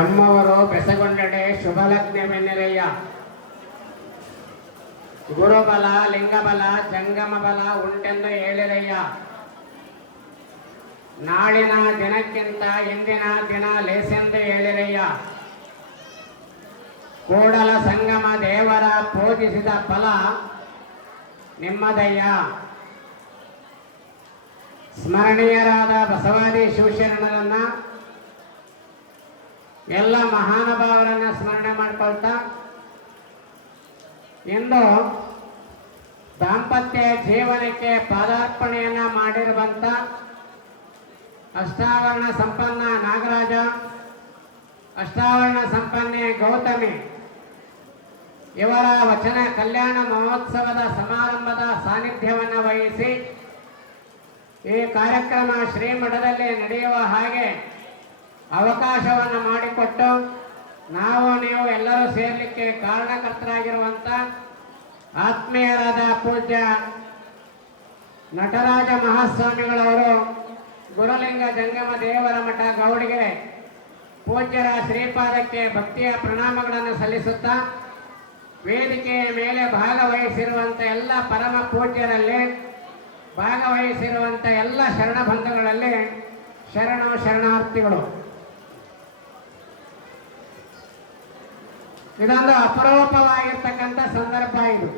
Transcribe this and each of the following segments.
ಎಮ್ಮವರು ಬೆಸಗೊಂಡಡೆ ಶುಭಲಗ್ನವೆನ್ನೆಲೆಯ ಗುರುಬಲ ಲಿಂಗಬಲ ಜಂಗಮ ಬಲ ಉಂಟೆಂದು ಹೇಳಿರಯ್ಯ. ನಾಳಿನ ದಿನಕ್ಕಿಂತ ಇಂದಿನ ದಿನ ಲೇಸೆಂದು ಹೇಳಿರಯ್ಯ. ಕೂಡಲ ಸಂಗಮ ದೇವರ ಪೂಜಿಸಿದ ಫಲ ನಿಮ್ಮದಯ್ಯ. ಸ್ಮರಣೀಯರಾದ ಬಸವಾದಿ ಶಿವಶರಣರನ್ನ ಎಲ್ಲ ಮಹಾನುಭಾವರನ್ನ ಸ್ಮರಣೆ ಮಾಡ್ಕೊಳ್ತಾ ಇಂದು ದಾಂಪತ್ಯ ಜೀವನಕ್ಕೆ ಪಾದಾರ್ಪಣೆಯನ್ನ ಮಾಡಿರುವಂತ ಅಷ್ಟಾವರಣ ಸಂಪನ್ನ ನಾಗರಾಜ, ಅಷ್ಟಾವರಣ ಸಂಪನ್ನೆ ಗೌತಮಿ ಇವರ ವಚನ ಕಲ್ಯಾಣ ಮಹೋತ್ಸವದ ಸಮಾರಂಭದ ಸಾನ್ನಿಧ್ಯವನ್ನು ವಹಿಸಿ ಈ ಕಾರ್ಯಕ್ರಮ ಶ್ರೀಮಠದಲ್ಲಿ ನಡೆಯುವ ಹಾಗೆ ಅವಕಾಶವನ್ನು ಮಾಡಿಕೊಟ್ಟು ನಾವು ನೀವು ಎಲ್ಲರೂ ಸೇರ್ಲಿಕ್ಕೆ ಕಾರಣಕರ್ತರಾಗಿರುವಂತ ಆತ್ಮೀಯರಾದ ಪೂಜ್ಯ ನಟರಾಜ ಮಹಾಸ್ವಾಮಿಗಳವರು ಗುರುಲಿಂಗ ಜಂಗಮ ದೇವರ ಮಠ ಗೌಡಿಗೆರೆ ಪೂಜ್ಯರ ಶ್ರೀಪಾದಕ್ಕೆ ಭಕ್ತಿಯ ಪ್ರಣಾಮಗಳನ್ನು ಸಲ್ಲಿಸುತ್ತಾ ವೇದಿಕೆಯ ಮೇಲೆ ಭಾಗವಹಿಸಿರುವಂಥ ಎಲ್ಲ ಪರಮ ಪೂಜ್ಯರಲ್ಲಿ ಭಾಗವಹಿಸಿರುವಂಥ ಎಲ್ಲ ಶರಣ ಬಂಧುಗಳಲ್ಲಿ ಶರಣಾರ್ಥಿಗಳು. ಇದೊಂದು ಅಪರೂಪವಾಗಿರ್ತಕ್ಕಂಥ ಸಂದರ್ಭ. ಇದು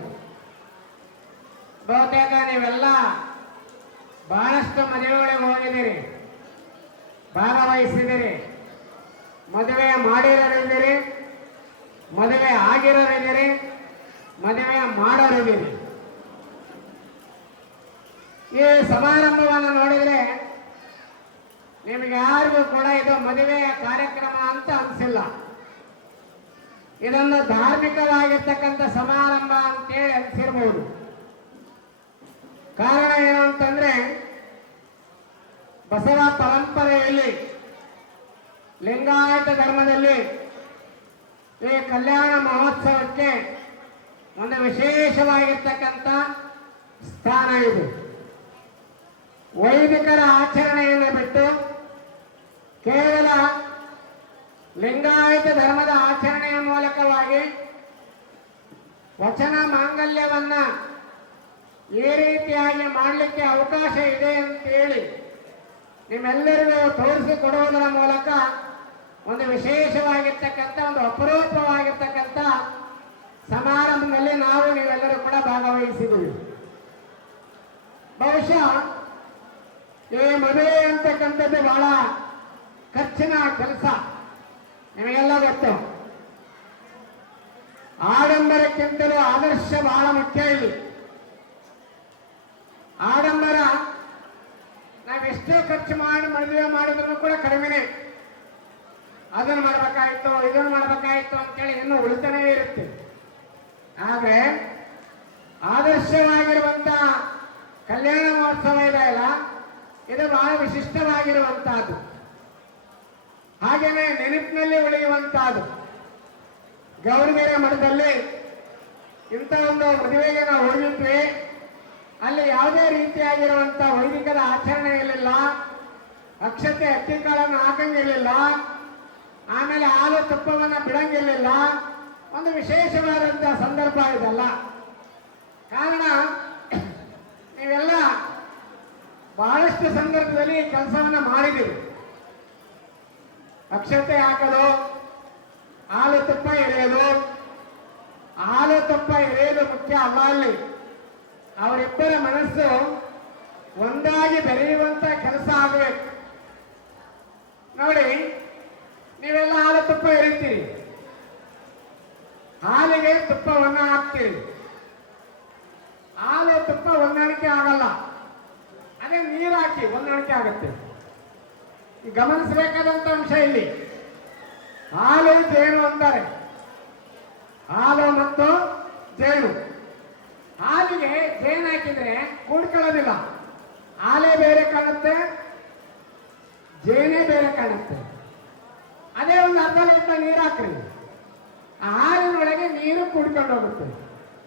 ಬಹುತೇಕ ನೀವೆಲ್ಲ ಬಹಳಷ್ಟು ಮದುವೆಗಳಿಗೆ ಹೋಗಿದ್ದೀರಿ, ಭಾಗವಹಿಸಿದಿರಿ, ಮದುವೆ ಮಾಡಿರೋರಿದ್ದೀರಿ, ಮದುವೆ ಆಗಿರೋರಿದ್ದೀರಿ, ಮದುವೆ ಮಾಡೋರಿದ್ದೀರಿ. ಈ ಸಮಾರಂಭವನ್ನು ನೋಡಿದರೆ ನಿಮಗೆ ಯಾರಿಗೂ ಕೂಡ ಇದು ಮದುವೆಯ ಕಾರ್ಯಕ್ರಮ ಅಂತ ಅನಿಸಿಲ್ಲ. ಇದೊಂದು ಧಾರ್ಮಿಕವಾಗಿರ್ತಕ್ಕಂಥ ಸಮಾರಂಭ ಅಂತೇಳಿ ಅನಿಸಿರ್ಬೋದು. ಕಾರಣ ಏನು ಅಂತಂದ್ರೆ ಬಸವ ಪರಂಪರೆಯಲ್ಲಿ ಲಿಂಗಾಯತ ಧರ್ಮದಲ್ಲಿ ಈ ಕಲ್ಯಾಣ ಮಹೋತ್ಸವಕ್ಕೆ ಒಂದು ವಿಶೇಷವಾಗಿರ್ತಕ್ಕಂಥ ಸ್ಥಾನ ಇದೆ. ವೈದಿಕರ ಆಚರಣೆಯನ್ನು ಬಿಟ್ಟು ಕೇವಲ ಲಿಂಗಾಯತ ಧರ್ಮದ ಆಚರಣೆಯ ಮೂಲಕವಾಗಿ ವಚನ ಮಾಂಗಲ್ಯವನ್ನ ಈ ರೀತಿಯಾಗಿ ಮಾಡಲಿಕ್ಕೆ ಅವಕಾಶ ಇದೆ ಅಂತೇಳಿ ನಿಮ್ಮೆಲ್ಲರಿಗೂ ತೋರಿಸಿಕೊಡುವುದರ ಮೂಲಕ ಒಂದು ವಿಶೇಷವಾಗಿರ್ತಕ್ಕಂಥ ಒಂದು ಅಪರೂಪವಾಗಿರ್ತಕ್ಕಂಥ ಸಮಾರಂಭದಲ್ಲಿ ನಾವು ನೀವೆಲ್ಲರೂ ಕೂಡ ಭಾಗವಹಿಸಿದ್ದೀವಿ. ಬಹುಶಃ ಈ ಮದುವೆ ಅಂತಕ್ಕಂಥದ್ದು ಬಹಳ ಖರ್ಚಿನ ಕೆಲಸ, ನಿಮಗೆಲ್ಲ ಗೊತ್ತು. ಆಡಂಬರಕ್ಕಿಂತಲೂ ಆದರ್ಶ ಬಹಳ ಮುಖ್ಯ. ಇಲ್ಲಿ ಆಡಂಬರ ನಾವೆಷ್ಟೇ ಖರ್ಚು ಮಾಡಿ ಮದುವೆ ಮಾಡಿದ್ರು ಕೂಡ ಕಡಿಮೆನೆ. ಅದನ್ನು ಮಾಡ್ಬೇಕಾಯ್ತು ಇದನ್ನು ಮಾಡ್ಬೇಕಾಯ್ತು ಅಂತೇಳಿ ಇನ್ನೂ ಉಳಿತಾನೇ ಇರುತ್ತೆ. ಆದರೆ ಆದರ್ಶವಾಗಿರುವಂತ ಕಲ್ಯಾಣ ಮಹೋತ್ಸವ ಇದೆಯಲ್ಲ, ಇದು ಬಹಳ ವಿಶಿಷ್ಟವಾಗಿರುವಂತಹದ್ದು, ಹಾಗೇನೆ ನೆನಪಿನಲ್ಲಿ ಉಳಿಯುವಂತಹದ್ದು. ಗೌರಿಗೆರೆ ಮಠದಲ್ಲಿ ಇಂಥ ಒಂದು ಮದುವೆಗೆ ನಾವು ಹೋಗಿದ್ವಿ. ಅಲ್ಲಿ ಯಾವುದೇ ರೀತಿಯಾಗಿರುವಂತ ವೈದಿಕರ ಆಚರಣೆ ಇರಲಿಲ್ಲ, ಅಕ್ಷತೆ ಅಕ್ಕಿಕಾಳನ್ನು ಹಾಕಂಗಿರಲಿಲ್ಲ, ಆಮೇಲೆ ಹಾಲು ತುಪ್ಪವನ್ನು ಬಿಡಂಗಿರಲಿಲ್ಲ. ಒಂದು ವಿಶೇಷವಾದಂಥ ಸಂದರ್ಭ ಇದಲ್ಲ. ಕಾರಣ ನೀವೆಲ್ಲ ಬಹಳಷ್ಟು ಸಂದರ್ಭದಲ್ಲಿ ಕೆಲಸವನ್ನು ಮಾಡಿದ್ದೀರಿ. ಅಕ್ಷತೆ ಹಾಕೋದು, ಹಾಲು ತುಪ್ಪ ಎಳೆಯೋದು, ಹಾಲು ತುಪ್ಪ ಎಳೆಯೋದು ಮುಖ್ಯ ಅಲ್ಲ. ಅಲ್ಲಿ ಅವರಿಬ್ಬರ ಮನಸ್ಸು ಒಂದಾಗಿ ಬೆರೆಯುವಂತ ಕೆಲಸ ಆಗಬೇಕು. ನೋಡಿ, ನೀವೆಲ್ಲ ಹಾಲು ತುಪ್ಪ ಎರಿತೀರಿ, ಹಾಲಿಗೆ ತುಪ್ಪವನ್ನು ಹಾಕ್ತೀರಿ. ಹಾಲು ತುಪ್ಪ ಹೊಂದಾಣಿಕೆ ಆಗಲ್ಲ, ಅದೇ ನೀರು ಹಾಕಿ ಹೊಂದಾಣಿಕೆ ಆಗುತ್ತೆ. ಗಮನಿಸಬೇಕಾದಂತ ಅಂಶ ಇಲ್ಲಿ ಹಾಲು ಜೇನು ಅಂತಾರೆ. ಹಾಲು ಮತ್ತು ಜೇನು. ಹಾಲಿಗೆ ಜೇನು ಹಾಕಿದ್ರೆ ಕೂಡ್ಕೊಳ್ಳೋದಿಲ್ಲ. ಹಾಲೇ ಬೇರೆ ಕಾಣುತ್ತೆ, ಜೇನೇ ಬೇರೆ ಕಾಣುತ್ತೆ. ಅದೇ ಒಂದು ಅರ್ಧ ಲೀಟರ್ ನೀರು ಹಾಕ್ರಿ, ಆ ಹಾಲಿನೊಳಗೆ ನೀರು ಕೂಡ್ಕೊಂಡು ಹೋಗುತ್ತೆ.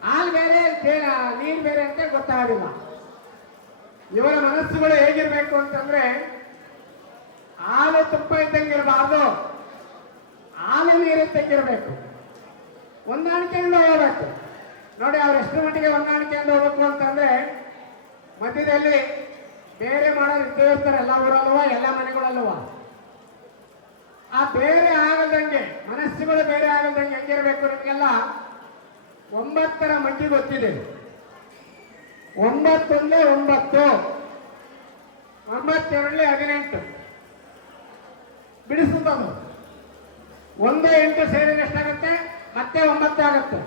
ಹಾಲು ಬೇರೆ ನೀರು ಬೇರೆ ಅಂತ ಗೊತ್ತಾಗೋದಿಲ್ಲ. ಇವರ ಮನಸ್ಸುಗಳು ಹೇಗಿರ್ಬೇಕು ಅಂತಂದ್ರೆ ಹಾಲು ತುಪ್ಪ ಇದ್ದಂಗಿರಬಾರ್ದು, ಹಾಲು ನೀರು ಇದ್ದಂಗಿರ್ಬೇಕು. ಹೊಂದಾಣಿಕೆಯಿಂದ ಹೋಗ್ಬೇಕು. ನೋಡಿ ಅವ್ರು ಎಷ್ಟು ಮಟ್ಟಿಗೆ ಹೊಂದಾಣಿಕೆಯಿಂದ ಹೋಗ್ಬೇಕು ಅಂತಂದ್ರೆ ಮಧ್ಯದಲ್ಲಿ ಬೇರೆ ಮಾಡೋರು ಇದ್ದೇ ಇರ್ತಾರೆ, ಎಲ್ಲ ಊರಲ್ವ ಎಲ್ಲ ಮನೆಗಳಲ್ವ. ಆ ಬೇರೆ ಆಗದಂಗೆ ಮನಸ್ಸುಗಳು ಬೇರೆ ಆಗದಂಗೆ ಹೆಂಗಿರ್ಬೇಕು ನಿಮಗೆಲ್ಲ 9ರ ಮಗ್ಗಿ ಗೊತ್ತಿದೆ. 9 1 9, 9 2 18 ಬಿಡಿಸುತ್ತದು. 1 8 ಸೇರಿದ್ರೆ ಎಷ್ಟಾಗುತ್ತೆ? ಮತ್ತೆ 9 ಆಗುತ್ತೆ.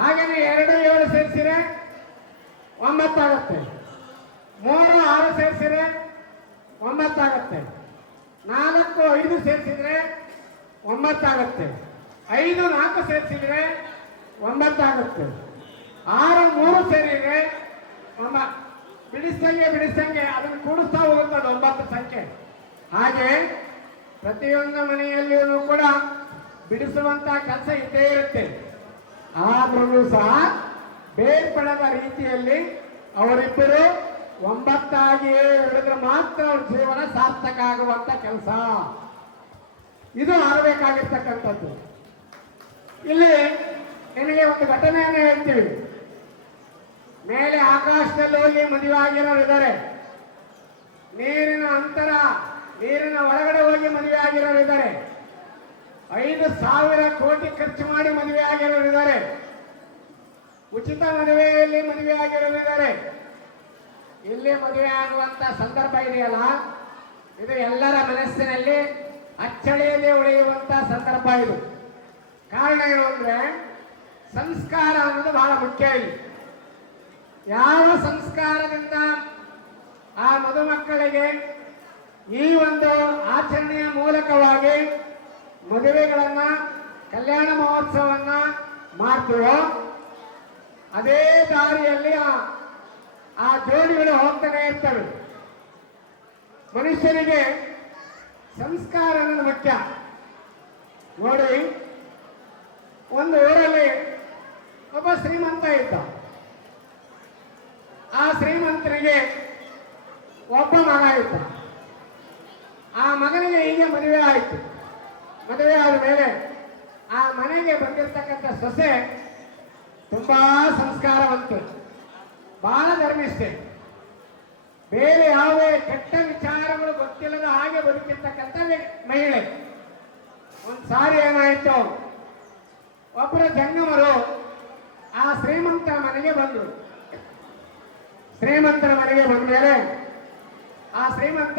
ಹಾಗೇನೆ 2 7 ಸೇರಿಸಿದ್ರೆ 9 ಆಗುತ್ತೆ. 3 6 ಸೇರಿಸಿದ್ರೆ 9 ಆಗುತ್ತೆ. 4 5 ಸೇರಿಸಿದ್ರೆ 9 ಆಗುತ್ತೆ. 5 4 ಸೇರಿಸಿದ್ರೆ 9 ಆಗುತ್ತೆ. 6 3 ಸೇರಿದ್ರೆ ಬಿಡಿಸಂಗೆ ಅದನ್ನು ಕೂಡಿಸ್ತಾ ಹೋಗುತ್ತದೆ 9 ಸಂಖ್ಯೆ. ಹಾಗೆ ಪ್ರತಿಯೊಂದು ಮನೆಯಲ್ಲಿಯೂ ಕೂಡ ಬಿಡಿಸುವಂತ ಕೆಲಸ ಇದ್ದೇ ಇರುತ್ತೆ. ಆದ್ರೂ ಸಹ ಬೇರ್ಪಡದ ರೀತಿಯಲ್ಲಿ ಅವರಿಬ್ಬರು 9 ಆಗಿಯೇ ಹಿಡಿದ್ರೆ ಮಾತ್ರ ಅವ್ರ ಜೀವನ ಸಾರ್ಥಕ ಆಗುವಂತ ಕೆಲಸ. ಇದು ಆಗಬೇಕಾಗಿರ್ತಕ್ಕಂಥದ್ದು. ಇಲ್ಲಿ ನಿಮಗೆ ಒಂದು ಘಟನೆಯನ್ನು ಹೇಳ್ತೀವಿ. ಮೇಲೆ ಆಕಾಶದಲ್ಲಿ ಹೋಗಿ ಮದುವೆ ಆಗಿರೋರು ಇದ್ದಾರೆ, ನೀರಿನ ಒಳಗಡೆ ಹೋಗಿ ಮದುವೆ ಆಗಿರೋರು ಇದ್ದಾರೆ, 5,000 ಕೋಟಿ ಖರ್ಚು ಮಾಡಿ ಮದುವೆ ಆಗಿರೋರು ಇದ್ದಾರೆ, ಉಚಿತ ಮದುವೆಯಲ್ಲಿ ಮದುವೆ ಆಗಿರೋರು ಇದ್ದಾರೆ. ಇಲ್ಲಿ ಮದುವೆ ಆಗುವಂತ ಸಂದರ್ಭ ಇದೆಯಲ್ಲ, ಇದು ಎಲ್ಲರ ಮನಸ್ಸಿನಲ್ಲಿ ಅಚ್ಚಳಿಯದೆ ಉಳಿಯುವಂತ ಸಂದರ್ಭ ಇದು. ಕಾರಣ ಏನು ಅಂದ್ರೆ ಸಂಸ್ಕಾರ ಅನ್ನೋದು ಬಹಳ ಮುಖ್ಯ. ಇಲ್ಲಿ ಯಾವ ಸಂಸ್ಕಾರದಿಂದ ಆ ಮದುಮಕ್ಕಳಿಗೆ ಈ ಒಂದು ಆಚರಣೆಯ ಮೂಲಕವಾಗಿ ಮದುವೆಗಳನ್ನ ಕಲ್ಯಾಣ ಮಹೋತ್ಸವನ್ನ ಮಾಡ್ತೀವೋ ಅದೇ ದಾರಿಯಲ್ಲಿ ಆ ಜೋಡಿಗಳು ಹೋಗ್ತಾನೆ ಇರ್ತವೆ. ಮನುಷ್ಯನಿಗೆ ಸಂಸ್ಕಾರ ಅನ್ನೋದು ಮುಖ್ಯ. ನೋಡಿ, ಒಂದು ಊರಲ್ಲಿ ಒಬ್ಬ ಶ್ರೀಮಂತ ಇದ್ದ. ಆ ಶ್ರೀಮಂತನಿಗೆ ಒಬ್ಬ ಮಗ ಇದ್ದ. ಆ ಮಗನಿಗೆ ಹೀಗೆ ಮದುವೆ ಆಯಿತು. ಮದುವೆ ಆದ ಮೇಲೆ ಆ ಮನೆಗೆ ಬಂದಿರತಕ್ಕಂಥ ಸೊಸೆ ತುಂಬಾ ಸಂಸ್ಕಾರವಂತೆ, ಬಹಳ ಧರ್ಮಿಷ್ಠೆ, ಬೇರೆ ಯಾವುದೇ ಕೆಟ್ಟ ವಿಚಾರಗಳು ಗೊತ್ತಿಲ್ಲದ ಹಾಗೆ ಬದುಕಿರ್ತಕ್ಕಂಥ ಮಹಿಳೆ. ಒಂದು ಸಾರಿ ಏನಾಯಿತು, ಒಬ್ಬರ ಜಂಗಮರು ಆ ಶ್ರೀಮಂತರ ಮನೆಗೆ ಬಂದರು. ಶ್ರೀಮಂತರ ಮನೆಗೆ ಬಂದ ಮೇಲೆ ಆ ಶ್ರೀಮಂತ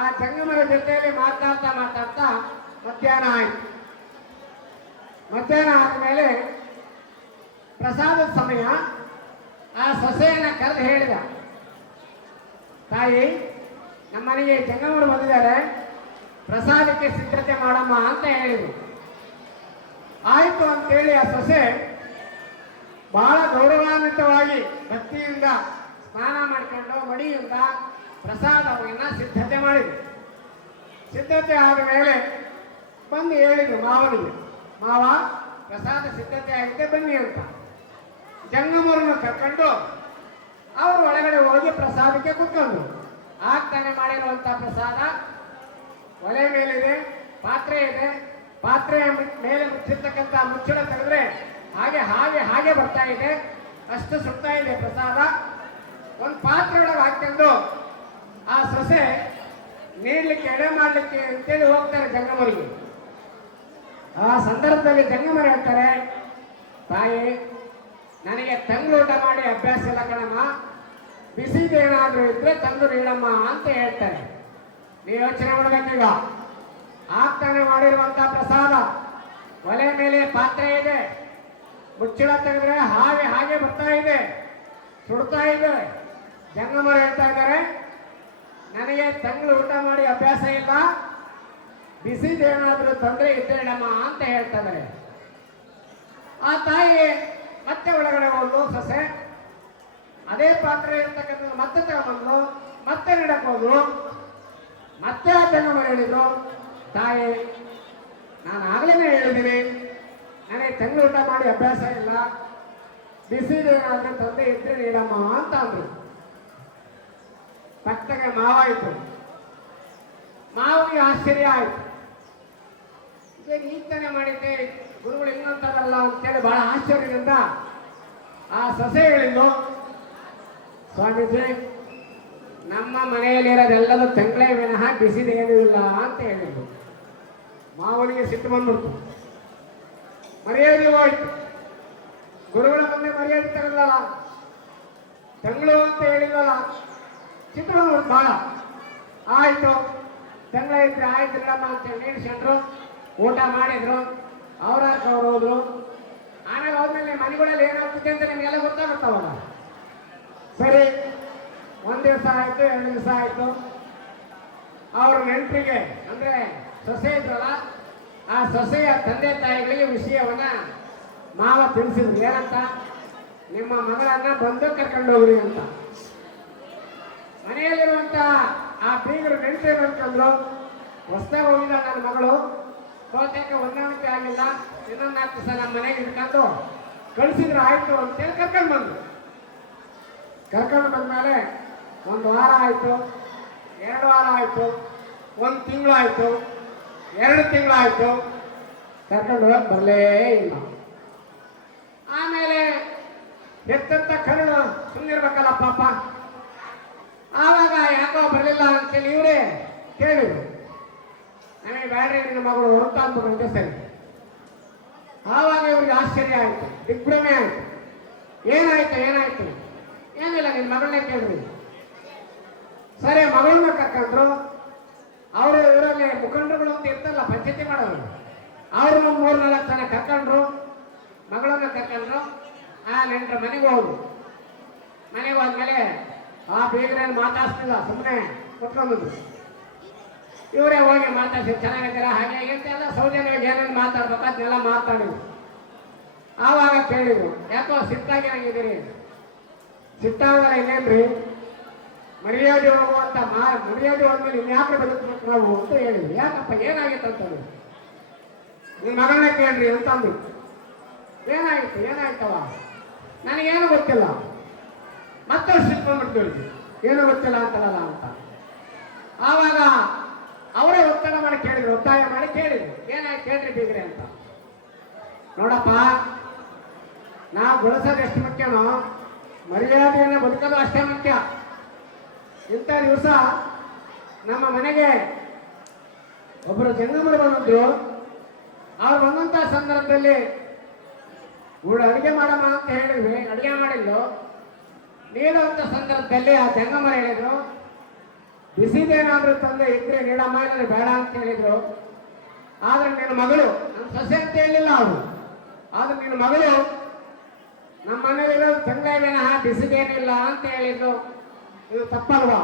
ಆ ಜಂಗಮರ ಜೊತೆಯಲ್ಲಿ ಮಾತಾಡ್ತಾ ಮಧ್ಯಾಹ್ನ ಆಯಿತು. ಮಧ್ಯಾಹ್ನ ಆದಮೇಲೆ ಪ್ರಸಾದದ ಸಮಯ. ಆ ಸೊಸೆಯನ್ನ ಕರೆದು ಹೇಳಿದ, ತಾಯಿ, ನಮ್ಮನೆಗೆ ಜಂಗಮರು ಬಂದಿದ್ದಾರೆ, ಪ್ರಸಾದಕ್ಕೆ ಸಿದ್ಧತೆ ಮಾಡಮ್ಮ ಅಂತ ಹೇಳಿದ್ರು. ಆಯಿತು ಅಂತೇಳಿ ಆ ಸೊಸೆ ಬಹಳ ಗೌರವಾನ್ವಿತವಾಗಿ ಭಕ್ತಿಯಿಂದ ಸ್ನಾನ ಮಾಡಿಕೊಂಡು ಮಡಿಯಿಂದ ಪ್ರಸಾದವನ್ನ ಸಿದ್ಧತೆ ಮಾಡಿದ್ರು. ಸಿದ್ಧತೆ ಆದ ಮೇಲೆ ಬಂದು ಹೇಳಿದ್ರು ಮಾವನಿಗೆ, ಮಾವ ಪ್ರಸಾದ ಸಿದ್ಧತೆ ಆಗಿದೆ ಬನ್ನಿ ಅಂತ. ಜಂಗಮರನ್ನು ಕರ್ಕೊಂಡು ಅವರು ಒಳಗಡೆ ಹೋಗಿ ಪ್ರಸಾದಕ್ಕೆ ಕುತ್ಕೊಂಡು ಆಗ್ತಾನೆ ಮಾಡಿರುವಂತ ಪ್ರಸಾದ ಒಲೆ ಮೇಲಿದೆ, ಪಾತ್ರೆ ಇದೆ. ಪಾತ್ರೆಯ ಮೇಲೆ ಮುಚ್ಚಿರ್ತಕ್ಕಂಥ ಮುಚ್ಚಳ ತೆಗೆದ್ರೆ ಹಾಗೆ ಹಾಗೆ ಹಾಗೆ ಬರ್ತಾ ಇದೆ, ಅಷ್ಟು ಸುಡ್ತಾ ಇದೆ ಪ್ರಸಾದ. ಒಂದು ಪಾತ್ರೆ ಒಳಗೆ ಹಾಕೊಂಡು ಆ ಸೊಸೆ ನೀಡ್ಲಿಕ್ಕೆ ಎಡೆ ಮಾಡ್ಲಿಕ್ಕೆ ಅಂತೇಳಿ ಹೋಗ್ತಾರೆ ಜಂಗಮರಿಗೆ. ಆ ಸಂದರ್ಭದಲ್ಲಿ ಜಂಗಮರು ಹೇಳ್ತಾರೆ, ತಾಯಿ, ನನಗೆ ತಂಗ್ಳು ಊಟ ಮಾಡಿ ಅಭ್ಯಾಸ ಇಲ್ಲ ಕಣಮ್ಮ, ಬಿಸಿದೇನಾದ್ರೂ ಇದ್ರೆ ತಂದು ನೀಡಮ್ಮ ಅಂತ ಹೇಳ್ತಾರೆ. ನೀವು ಯೋಚನೆ ಮಾಡ್ಬೇಕೀಗ, ಆಗ್ತಾನೆ ಮಾಡಿರುವಂತ ಪ್ರಸಾದ ಒಲೆ ಮೇಲೆ ಪಾತ್ರೆ ಇದೆ, ಮುಚ್ಚಳ ತೆಗೆದ್ರೆ ಹಾಗೆ ಹಾಗೆ ಬರ್ತಾ ಇದೆ, ಸುಡ್ತಾ ಇದೆ. ಜಂಗಮರು ಹೇಳ್ತಾ ಇದ್ದಾರೆ, ನನಗೆ ತಂಗ್ಳು ಊಟ ಮಾಡಿ ಅಭ್ಯಾಸ ಇಲ್ಲ, ಬಿಸಿದೇನಾದ್ರೂ ತೊಂದರೆ ಇದ್ದೇಳಮ್ಮ ಅಂತ ಹೇಳ್ತಾ ಇದ್ದಾರೆ. ಆ ತಾಯಿ ಮತ್ತೆ ಒಳಗಡೆ ಹೋದ್ಲು. ಸೊಸೆ ಅದೇ ಪಾತ್ರೆ ಇರ್ತಕ್ಕಂಥ ಮತ್ತೆ ತಗೊಂಡ್ಬಂದ್ಲು, ಮತ್ತೆ ನೀಡಕ್ ಹೋದ್ಲು. ಮತ್ತೆ ಆ ಜಂಗಮರು ಹೇಳಿದ್ರು, ತಾಯಿ, ನಾನು ಆಗ್ಲೇ ಹೇಳಿದ್ದೀನಿ, ನನಗೆ ತಂಗ್ಳು ಊಟ ಮಾಡಿ ಅಭ್ಯಾಸ ಇಲ್ಲ, ಬಿಸಿದೇನಾದ್ರೂ ತೊಂದರೆ ಇದ್ರೆ ನೀಡಮ್ಮ ಅಂತ ಅಂದ್ರು. ಪಕ್ಕಗೆ ಮಾವ ಇತ್ತು. ಮಾವನಿಗೆ ಆಶ್ಚರ್ಯ ಆಯ್ತು. ಇದೇನು ಈ ತಾನೇ ಮಾಡಿದ್ದೆ, ಗುರುಗಳು ಇನ್ನೊಂತಾರಲ್ಲ ಅಂತೇಳಿ ಬಹಳ ಆಶ್ಚರ್ಯದಿಂದ ಆ ಸೊಸೆ ಹೇಳಿದ್ದು, ಸ್ವಾಮೀಜಿ ನಮ್ಮ ಮನೆಯಲ್ಲಿರೋದೆಲ್ಲದೂ ತಂಗ್ಳೆ ವಿನಃ ಬಿಸಿದೇನೂ ಇಲ್ಲ ಅಂತ ಹೇಳಿದ್ರು. ಮಾವನಿಗೆ ಸಿಟ್ಟು ಬಂದ್ಬಿಡ್ತು, ಮರ್ಯಾದೆ ಹೋಯ್ತು. ಗುರುಗಳ ಮುಂದೆ ಮರ್ಯಾದೆ ತಗದಲ್ಲ, ತಂಗಳು ಅಂತ ಹೇಳಿದಲ್ಲ, ಸಿಟ್ಟು ಬಂದ್ಬಿಡ್ತು ಭಾಳ. ಆಯ್ತು, ತಂಗಳ ಇದ್ರೆ ಆಯ್ತು ಬಿಡಮ್ಮ ಅಂತೇಳಿ ನೀಡಿಸ್ಕೊಂಡ್ರು, ಊಟ ಮಾಡಿದ್ರು, ಅವ್ರು ಹೋದ್ರು. ಆಮೇಲೆ ಹೋದ್ಮೇಲೆ ಮನೆಗಳಲ್ಲಿ ಏನಾಗ್ತದೆ ಅಂತ ನಿಮಗೆಲ್ಲ ಗೊತ್ತಾಗುತ್ತವಲ್ಲ. ಸರಿ, ಒಂದು ದಿವಸ ಆಯ್ತು, 2 ದಿವಸ ಆಯ್ತು. ಅವ್ರ ನೆಂಟರಿಗೆ ಅಂದ್ರೆ ಸೊಸೆ ಇದ್ರಲ್ಲ, ಆ ಸೊಸೆಯ ತಂದೆ ತಾಯಿಗಳಿಗೆ ವಿಷಯವನ್ನ ಮಾವ ತಿಳಿಸಿದ್ರು. ಏನಂತ, ನಿಮ್ಮ ಮಗಳನ್ನ ಬಂದು ಕರ್ಕೊಂಡು ಹೋಗ್ರಿ ಅಂತ. ಮನೆಯಲ್ಲಿರುವಂತ ಆ ಬೀಗರು ನೆಂಟರು ಅನ್ಕೊಂಡ್ರು, ಹೊಸದಾಗ ಹೋಗಿಲ್ಲ ನನ್ನ ಮಗಳು, ಬಹುತೇಕ ಹೊಂದಾಣಿಕೆ ಆಗಿಲ್ಲ, ಇನ್ನೊಂದು 4 ದಿವಸ ನಮ್ಮ ಮನೆಗೆ ಇಟ್ಕೊಂಡು ಕಳಿಸಿದ್ರು ಆಯ್ತು ಅಂತೇಳಿ ಕರ್ಕೊಂಡು ಬಂದ್ರು. ಕರ್ಕೊಂಡು ಬಂದ್ಮೇಲೆ 1 ವಾರ ಆಯ್ತು, 2 ವಾರ ಆಯ್ತು, 1 ತಿಂಗಳಾಯ್ತು, 2 ತಿಂಗಳಾಯ್ತು, ಕರ್ಕೊಂಡು ಹೋಗಕ್ಕೆ ಬರಲೇ ಇಲ್ಲ. ಆಮೇಲೆ ಎತ್ತಂತ ಕರುಳು ಸುಮ್ಮನಿರ್ಬೇಕಲ್ಲ ಪಾಪ. ಆವಾಗ ಯಾಕೋ ಬರಲಿಲ್ಲ ಅಂತೇಳಿ ಇವರೇ ಕೇಳಿದ್ರು, ನಮಗೆ ಬ್ಯಾಡ್ರಿ ನಿನ್ನ ಮಗಳು ಅಂತ ಅಂದ್ಬಿಟ್ಟು ಸರಿ. ಆವಾಗ ಇವ್ರಿಗೆ ಆಶ್ಚರ್ಯ ಆಯ್ತು, ದಿಗ್ಭ್ರಮೆ ಆಯ್ತು. ಏನಾಯ್ತು ಏನಾಯ್ತು? ಏನಿಲ್ಲ, ನಿನ್ನ ಮಗಳನ್ನೇ ಕೇಳಿದ್ರಿ. ಸರಿ, ಮಗಳನ್ನ ಕರ್ಕೊಂಡ್ರು. ಅವರು ಇವರಲ್ಲಿ ಮುಖಂಡರುಗಳು ಅಂತ ಇರ್ತಲ್ಲ, ಪಂಚಾಯತಿ ಮಾಡೋರು, ಅವ್ರನ್ನ 3-4 ಜನ ಕರ್ಕೊಂಡ್ರು, ಮಗಳನ್ನ ಕರ್ಕೊಂಡ್ರು. ಆ ನೆಂಟರ ಮನೆಗೆ ಹೋದ್ರು. ಮನೆಗೆ ಹೋದ್ಮೇಲೆ ಆ ಬೀಗರೇನು ಮಾತಾಡ್ತಿಲ್ಲ, ಸುಮ್ಮನೆ ಕುತ್ಕೊಂಡ್ಬಂದ್ರು. ಇವರೇ ಹೋಗಿ ಮಾತಾಡ್ಸಿ, ಚೆನ್ನಾಗಿದ್ದೀರಾ ಹಾಗೆ ಹೇಗೆ ಅಂತೆಲ್ಲ ಸೌಜನ್ಯವಾಗಿ ಏನೇನು ಮಾತಾಡ್ಬೇಕು ಅದನ್ನೆಲ್ಲ ಮಾತಾಡಿದ್ರು. ಆವಾಗ ಕೇಳಿದ್ರು, ಯಾಕೋ ಸಿಟ್ಟಾಗಿ ಹಂಗಿದ್ದೀರಿ? ಸಿಟ್ಟಾಗಲ್ಲ, ಇನ್ನೇನ್ರಿ ಮರ್ಯಾದೆ ಹೋಗುವಂತ ಮರ್ಯಾದೆ ಹೋದ್ಮೇಲೆ ಇನ್ಯಾಕೆ ಬದುಕ್ಬೇಕು ನಾವು ಅಂತ ಹೇಳಿದ್ವಿ. ಯಾಕಪ್ಪ ಏನಾಗಿತ್ತು ಅಂತ ಹೇಳಿ, ನಿಮ್ಮ ಮಗಳನ್ನ ಕೇಳ್ರಿ ಅಂತ ಅಂದ್ರು. ಏನಾಗಿತ್ತು ಏನಾಯ್ತವ? ನನಗೇನು ಗೊತ್ತಿಲ್ಲ. ಮತ್ತಷ್ಟು ಸಿಟ್ಕೊಂಡ್ಬಿಟ್ಟು ಏನು ಗೊತ್ತಿಲ್ಲ ಅಂತಲ್ಲ ಅಂತ. ಆವಾಗ ಅವರೇ ಒತ್ತಡ ಮಾಡಿ ಕೇಳಿದ್ರು, ಒತ್ತಾಯ ಮಾಡಿ ಕೇಳಿದ್ರು, ಏನಾಯ್ತು ಹೇಳ್ರಿ ಬೀಗ್ರೆ ಅಂತ. ನೋಡಪ್ಪ, ನಾವು ಬೆಳೆಸೋದು ಎಷ್ಟು ಮುಖ್ಯನೋ ಮರ್ಯಾದೆಯನ್ನು ಬದುಕೋದು ಅಷ್ಟೇ ಮುಖ್ಯ. ಇಂಥ ದಿವಸ ನಮ್ಮ ಮನೆಗೆ ಒಬ್ಬರು ಜಂಗಮರು ಬಂದಿದ್ರು. ಅವ್ರು ಬಂದಂಥ ಸಂದರ್ಭದಲ್ಲಿ ಅಡುಗೆ ಮಾಡಮ್ಮ ಅಂತ ಹೇಳಿದ್ವಿ, ಅಡುಗೆ ಮಾಡಿದ್ರು. ನೀಡುವಂಥ ಸಂದರ್ಭದಲ್ಲಿ ಆ ಜಂಗಮರ ಹೇಳಿದ್ರು, ಬಿಸಿದೇನಾದ್ರೂ ತಂದೆ ಇದ್ರೆ ನೀಡಮ್ಮ, ಇಲ್ಲದೆ ಬೇಡ ಅಂತ ಹೇಳಿದ್ರು. ಆದ್ರೆ ನಿನ್ನ ಮಗಳು, ನನ್ನ ಸೊಸೆ ಅಂತ ಹೇಳಿಲ್ಲ ಅವರು, ಆದ್ರೆ ನಿನ್ನ ಮಗಳು ನಮ್ಮ ಮನೇಲಿರೋದು ತಂಗಾಯಿನ ಬಿಸಿದೇನಿಲ್ಲ ಅಂತ ಹೇಳಿದ್ರು. ಇದು ತಪ್ಪಲ್ವಾ?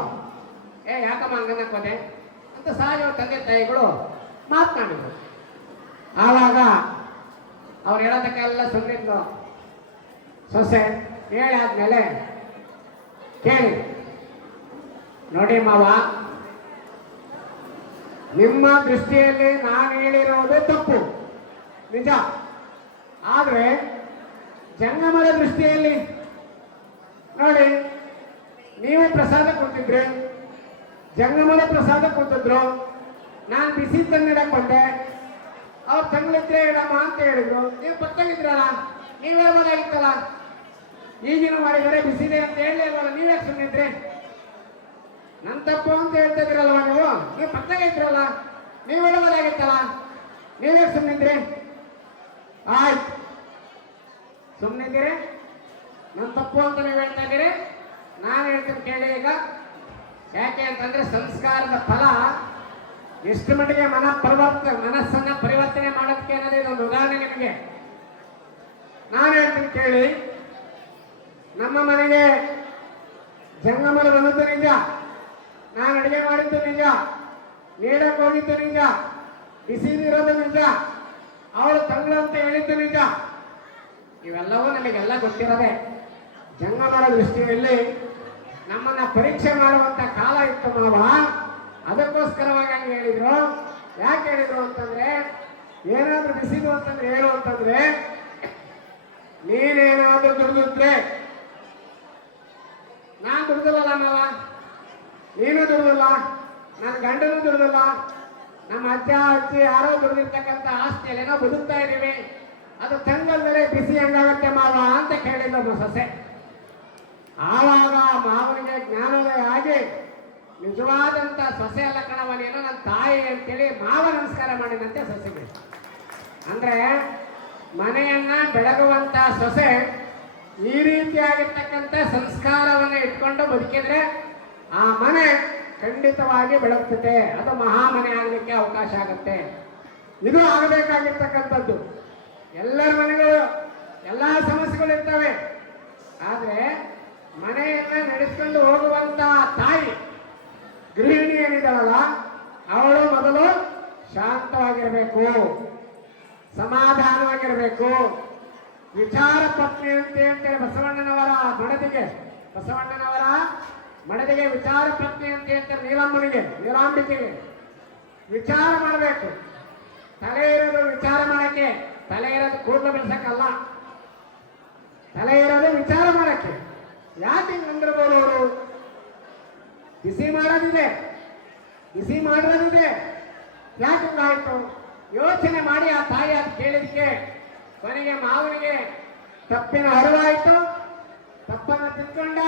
ಯಾಕಮ್ಮ ಹಂಗನ್ನಕ್ಕೋದೆ ಅಂತ ಸಹಜ ತಂದೆ ತಾಯಿಗಳು ಮಾತನಾಡಿದ್ರು. ಆವಾಗ ಅವ್ರು ಹೇಳೋದಕ್ಕೆಲ್ಲ ಸುಮ್ಮನಿದ್ರು. ಸೊಸೆ ಹೇಳಿ ಆದ್ಮೇಲೆ ಕೇಳಿ, ನೋಡಿ ಮಾವ, ನಿಮ್ಮ ದೃಷ್ಟಿಯಲ್ಲಿ ನಾನು ಹೇಳಿರೋದು ತಪ್ಪು ನಿಜ. ಆದ್ರೆ ಜಂಗಮರ ದೃಷ್ಟಿಯಲ್ಲಿ ನೋಡಿ, ನೀವು ಪ್ರಸಾದ ಕೊಟ್ಟಿದ್ರಿ, ಜಂಗಮರ ಪ್ರಸಾದ ಕೊಟ್ಟಿದ್ರು, ನಾನು ಬಿಸಿ ತಂದಿಡಕ್ ಬಂದೆ, ಅವ್ರು ತಂಗ್ಳಿದ್ರೆ ಇಡಮ್ಮ ಅಂತ ಹೇಳಿದ್ರು. ನೀವು ಪತ್ತಾಗಿದ್ರಲ್ಲ, ನೀವೇ ಬರಾಗಿತ್ತಲ್ಲ, ಈಗಿನ ಮಾಡಿದರೆ ಬಿಸಿದೆ ಅಂತ ಹೇಳಲಿಲ್ವಲ್ಲ, ನೀವೇ ಸುಮ್ಮನಿದ್ರಿ. ನನ್ನ ತಪ್ಪು ಅಂತ ಹೇಳ್ತಾ ಇದ್ರಲ್ವ ನೀವು ಪತ್ತಾಗಿದ್ರಲ್ಲ, ನೀವು ಹೇಳಬಹುದಾಗಿತ್ತಲ್ಲ, ನೀವೇ ಸುಮ್ಮನಿದ್ರಿ. ಆಯ್ತು, ಸುಮ್ಮನಿದ್ದೀರಿ, ನನ್ನ ತಪ್ಪು ಅಂತ ನೀವು ಹೇಳ್ತಾ ಇದ್ದೀರಿ. ನಾನು ಹೇಳ್ತೀನಿ ಕೇಳಿ ಈಗ. ಯಾಕೆ ಅಂತಂದ್ರೆ ಸಂಸ್ಕಾರದ ಫಲ ಎಷ್ಟು ಮಟ್ಟಿಗೆ ಮನಸ್ಸನ್ನ ಪರಿವರ್ತನೆ ಮಾಡೋದಕ್ಕೆ ಅನ್ನೋದು ಇದೊಂದು ಉದಾಹರಣೆ ನಿಮಗೆ. ನಾನು ಹೇಳ್ತೀನಿ ಕೇಳಿ. ನಮ್ಮ ಮನೆಗೆ ಜಂಗಮರು ಬಂದದ್ದು ನಿಜ, ನಾನು ಅಡುಗೆ ಮಾಡಿದ್ದು ನಿಜ, ನೀಡಕ್ಕೆ ಹೋಗಿದ್ದು ನಿಜ, ಬಿಸಿದಿರೋದು ನಿಜ, ಅವರು ತಂಗಳು ಅಂತ ಹೇಳಿದ್ದು ನಿಜ. ಇವೆಲ್ಲವೂ ನಮಗೆಲ್ಲ ಗೊತ್ತಿರೋದೆ. ಜಂಗಮರ ದೃಷ್ಟಿಯಲ್ಲಿ ನಮ್ಮನ್ನ ಪರೀಕ್ಷೆ ಮಾಡುವಂತ ಕಾಲ ಇತ್ತು ಮಾವ, ಅದಕ್ಕೋಸ್ಕರವಾಗಿ ಹಂಗೆ ಹೇಳಿದ್ರು. ಯಾಕೆ ಹೇಳಿದ್ರು ಅಂತಂದ್ರೆ, ಏನಾದ್ರೂ ಬಿಸಿದು ಅಂತಂದ್ರೆ ಏನು ಅಂತಂದ್ರೆ, ನೀನೇನಾದ್ರೂ ದುಡಿದ್ರೆ, ನಾನ್ ದುಡ್ದಲ್ಲ ಮಾವ, ನೀನು ದುಡ್ದಿಲ್ಲ, ನನ್ನ ಗಂಡನೂ ದುಡ್ದಿಲ್ಲ, ನಮ್ಮ ಅಜ್ಜ ಅಜ್ಜಿ ಯಾರೋ ದುಡ್ದಿರ್ತಕ್ಕಂಥ ಆಸ್ತಿಯಲ್ಲೇನೋ ಬದುಕ್ತಾ ಇದ್ದೀವಿ, ಅದು ತಂಗಲ್ದರೆ ಬಿಸಿ ಹೆಂಗಾಗತ್ತೆ ಮಾವ ಅಂತ ಕೇಳಿಲ್ಲ ನಮ್ಮ ಸೊಸೆ. ಆವಾಗ ಮಾವನಿಗೆ ಜ್ಞಾನೋದಯ ಆಗಿ ನಿಜವಾದಂಥ ಸೊಸೆ ಅಲ್ಲ ಕಣವನೇನೋ ನನ್ನ ತಾಯಿ ಅಂತೇಳಿ ಮಾವ ನಮಸ್ಕಾರ ಮಾಡಿದಂತೆ ಸೊಸೆಗೆ. ಅಂದ್ರೆ ಮನೆಯನ್ನ ಬೆಳಗುವಂತ ಸೊಸೆ ಈ ರೀತಿಯಾಗಿರ್ತಕ್ಕಂಥ ಸಂಸ್ಕಾರವನ್ನು ಇಟ್ಕೊಂಡು ಬದುಕಿದ್ರೆ ಆ ಮನೆ ಖಂಡಿತವಾಗಿ ಬೆಳಗ್ತದೆ, ಅದು ಮಹಾಮನೆ ಆಗಲಿಕ್ಕೆ ಅವಕಾಶ ಆಗುತ್ತೆ. ಇದು ಆಗಬೇಕಾಗಿರ್ತಕ್ಕಂಥದ್ದು. ಎಲ್ಲರ ಮನೆಗಳು ಎಲ್ಲ ಸಮಸ್ಯೆಗಳು ಇರ್ತವೆ, ಆದರೆ ಮನೆಯನ್ನ ನಡೆಸ್ಕೊಂಡು ಹೋಗುವಂತ ತಾಯಿ ಗೃಹಿಣಿ ಏನಿದಾಳಲ್ಲ ಅವಳು ಮೊದಲು ಶಾಂತವಾಗಿರಬೇಕು, ಸಮಾಧಾನವಾಗಿರಬೇಕು. ವಿಚಾರ ಪತ್ನಿ ಅಂತೇಳಿ ಬಸವಣ್ಣನವರ ಮಡದಿಗೆ ವಿಚಾರ ಪತ್ನಿ ಅಂತ ಹೇಳ್ತಾರೆ. ನೀಲಾಂಬಿಕೆಗೆ ವಿಚಾರ ಮಾಡಬೇಕು. ತಲೆ ಇರೋದು ವಿಚಾರ ಮಾಡಕ್ಕೆ, ತಲೆ ಇರೋದು ಕೂದಲು ಬೆಳೆಸಕ್ಕಲ್ಲ, ತಲೆ ಇರೋದು ವಿಚಾರ ಮಾಡಕ್ಕೆ. ಯಾಕೆ ಹಿಂಗಂದಿರ್ಬೋದು ಅವರು? ಬಿಸಿ ಮಾಡೋದಿದೆ, ಬಿಸಿ ಮಾಡಿರೋದಿದೆ. ಯಾಕೆ ಹಿಂಗಾಯ್ತು ಯೋಚನೆ ಮಾಡಿ ಆ ತಾಯಿ ಅದು ಕೇಳಿದಕ್ಕೆ ಕೊನೆಗೆ ಮಾವನಿಗೆ ತಪ್ಪಿನ ಅರಿವಾಯಿತು. ತಪ್ಪನ್ನು ತಿಳ್ಕೊಂಡ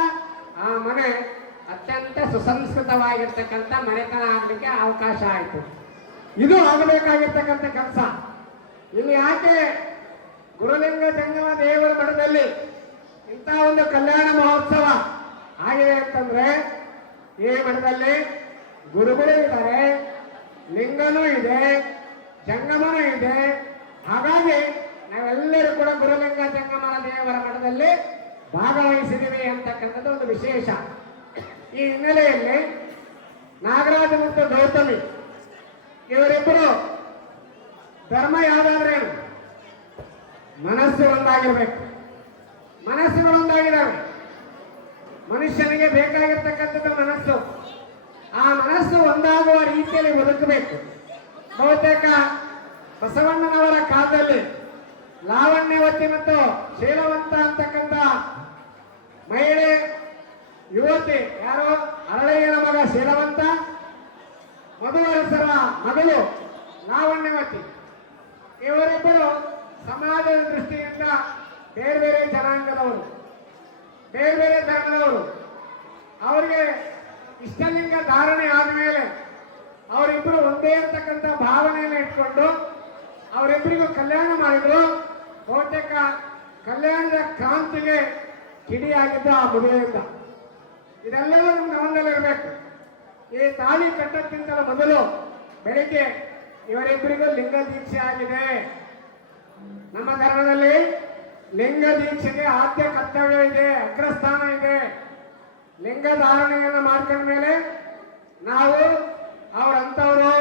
ಆ ಮನೆ ಅತ್ಯಂತ ಸುಸಂಸ್ಕೃತವಾಗಿರ್ತಕ್ಕಂಥ ಮನೆತನ ಆಗಲಿಕ್ಕೆ ಅವಕಾಶ ಆಯಿತು. ಇದು ಆಗಬೇಕಾಗಿರ್ತಕ್ಕಂಥ ಕೆಲಸ. ಇಲ್ಲಿ ಯಾಕೆ ಗುರುಲಿಂಗ ಜಂಗಮ ದೇವರ ಮಠದಲ್ಲಿ ಇಂಥ ಒಂದು ಕಲ್ಯಾಣ ಮಹೋತ್ಸವ ಆಗಿದೆ ಅಂತಂದ್ರೆ, ಈ ಮಠದಲ್ಲಿ ಗುರುಗಳು ಇದ್ದಾರೆ, ಲಿಂಗನೂ ಇದೆ, ಜಂಗಮನೂ ಇದೆ. ಹಾಗಾಗಿ ನಾವೆಲ್ಲರೂ ಕೂಡ ಗುರುಲಿಂಗ ಜಂಗಮನ ದೇವರ ಮಠದಲ್ಲಿ ಭಾಗವಹಿಸಿದ್ದೀವಿ ಅಂತಕ್ಕಂಥದ್ದು ಒಂದು ವಿಶೇಷ. ಈ ಹಿನ್ನೆಲೆಯಲ್ಲಿ ನಾಗರಾಜ ಮತ್ತು ಗೌತಮಿ ಇವರಿಬ್ಬರು ಧರ್ಮ ಯಾವ್ದಾದ್ರೇನು ಮನಸ್ಸು ಒಂದಾಗಿರ್ಬೇಕು. ಮನಸ್ಸುಗಳು ಒಂದಾಗಿದ್ದಾವೆ. ಮನುಷ್ಯನಿಗೆ ಬೇಕಾಗಿರ್ತಕ್ಕಂಥದ್ದು ಮನಸ್ಸು. ಆ ಮನಸ್ಸು ಒಂದಾಗುವ ರೀತಿಯಲ್ಲಿ ಬದುಕಬೇಕು. ಬಹುತೇಕ ಬಸವಣ್ಣನವರ ಕಾಲದಲ್ಲಿ ಲಾವಣ್ಯವತಿ ಮತ್ತು ಶೀಲವಂತ ಅಂತಕ್ಕಂಥ ಮಹಿಳೆ ಯುವತಿ ಯಾರು? ಅರಳಯ್ಯನ ಮಗ ಶೀಲವಂತ, ಮಧುವರಸರ ಮಗಳು ಲಾವಣ್ಯವತಿ. ಇವರಿಬ್ಬರು ಸಮಾಜದ ದೃಷ್ಟಿಯಿಂದ ಬೇರೆ ಬೇರೆ ಜನಾಂಗದವರು, ಬೇರೆ ಬೇರೆ ಧರ್ಮದವರು. ಅವರಿಗೆ ಇಷ್ಟಲಿಂಗ ಧಾರಣೆ ಆದಮೇಲೆ ಅವರಿಬ್ಬರು ಒಂದೇ ಅಂತಕ್ಕಂಥ ಭಾವನೆಯನ್ನು ಇಟ್ಕೊಂಡು ಅವರಿಬ್ಬರಿಗೂ ಕಲ್ಯಾಣ ಮಾಡಿದ್ರು. ಬಹುತೇಕ ಕಲ್ಯಾಣದ ಕ್ರಾಂತಿಗೆ ಕಿಡಿಯಾಗಿದ್ದ ಆ ಮದುವೆಯಿಂದ. ಇದೆಲ್ಲವೂ ನಮ್ಮ ಗಮನದಲ್ಲಿರಬೇಕು. ಈ ತಾಳಿ ಕಟ್ಟಕ್ಕಿಂತಲೂ ಮೊದಲು ಬೆಳಿಗ್ಗೆ ಇವರಿಬ್ಬರಿಗೂ ಲಿಂಗ ದೀಕ್ಷೆ ಆಗಿದೆ. ನಮ್ಮ ಧರ್ಮದಲ್ಲಿ ಲಿಂಗ ದೀಕ್ಷೆಗೆ ಆದ್ಯ ಕರ್ತವ್ಯ ಇದೆ, ಅಗ್ರಸ್ಥಾನ ಇದೆ. ಲಿಂಗ ಧಾರಣೆಯನ್ನು ಮಾಡ್ಕೊಂಡ ಮೇಲೆ ನಾವು ಅವರಂಥವರು,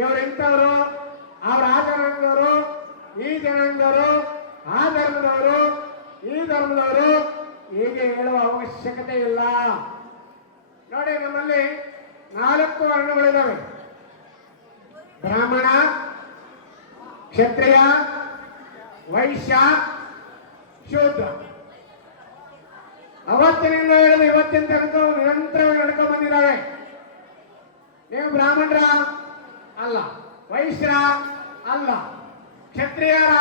ಇವರಿಂಥವರು, ಅವ್ರ ಆ ಜನಾಂಗದವರು, ಈ ಜನಾಂಗದವರು, ಆ ಧರ್ಮದವರು, ಈ ಧರ್ಮದವರು ಹೀಗೆ ಹೇಳುವ ಅವಶ್ಯಕತೆ ಇಲ್ಲ. ನೋಡಿ, ನಮ್ಮಲ್ಲಿ 4 ವರ್ಣಗಳಿದ್ದಾವೆ: ಬ್ರಾಹ್ಮಣ, ಕ್ಷತ್ರಿಯ, ವೈಶ್ಯ, ಶೂದ್ರ. ಅವತ್ತಿನಿಂದ ಹಿಡಿದು ಇವತ್ತಿನ ತನಕ ನಿರಂತರವಾಗಿ ನಡ್ಕೊಂಡು ಬಂದಿದ್ದಾವೆ. ನೀವು ಬ್ರಾಹ್ಮಣರ ಅಲ್ಲ, ವೈಶ್ಯರ ಅಲ್ಲ, ಕ್ಷತ್ರಿಯರ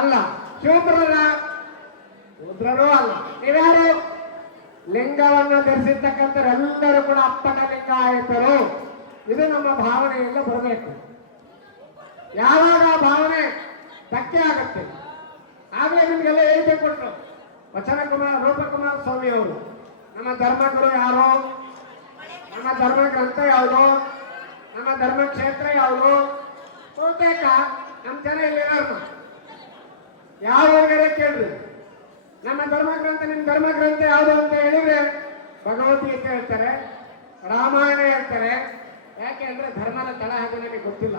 ಅಲ್ಲ, ಶೂದ್ರರ ಶೂದ್ರರೂ ಅಲ್ಲ. ನೀವ್ಯಾರು? ಲಿಂಗವನ್ನು ಧರಿಸಿರ್ತಕ್ಕಂಥವರೆಲ್ಲರೂ ಕೂಡ ಅಪ್ಪನ ಲಿಂಗಾಯತರು. ಇದು ನಮ್ಮ ಭಾವನೆಯಿಂದ ಬರಬೇಕು. ಯಾವಾಗ ಆ ಭಾವನೆ ಧಕ್ಕೆ ಆಗುತ್ತೆ ಆಗಲೇ ನಿಮಗೆಲ್ಲ ಹೇಳ್ಬೇಕು. ರೂಪಕುಮಾರ ಸ್ವಾಮಿ ಅವರು ನಮ್ಮ ಧರ್ಮಗುರು ಯಾರು, ನಮ್ಮ ಧರ್ಮ ಗ್ರಂಥ ಯಾವುದು, ನಮ್ಮ ಧರ್ಮ ಕ್ಷೇತ್ರ ಯಾವುದು? ಬಹುತೇಕ ನಮ್ಮ ಜನ ಇಲ್ಲಿ ಯಾವ ಹೊರಗಡೆ ಕೇಳ್ರಿ, ನಮ್ಮ ಧರ್ಮಗ್ರಂಥ, ನಿಮ್ಮ ಧರ್ಮಗ್ರಂಥ ಯಾವುದು ಅಂತ ಹೇಳಿದ್ರೆ ಭಗವದ್ಗೀತೆ ಹೇಳ್ತಾರೆ, ರಾಮಾಯಣ ಹೇಳ್ತಾರೆ. ಯಾಕೆ ಅಂದ್ರೆ ಧರ್ಮದ ತಳ ಹಾಗೆ ನನಗೆ ಗೊತ್ತಿಲ್ಲ,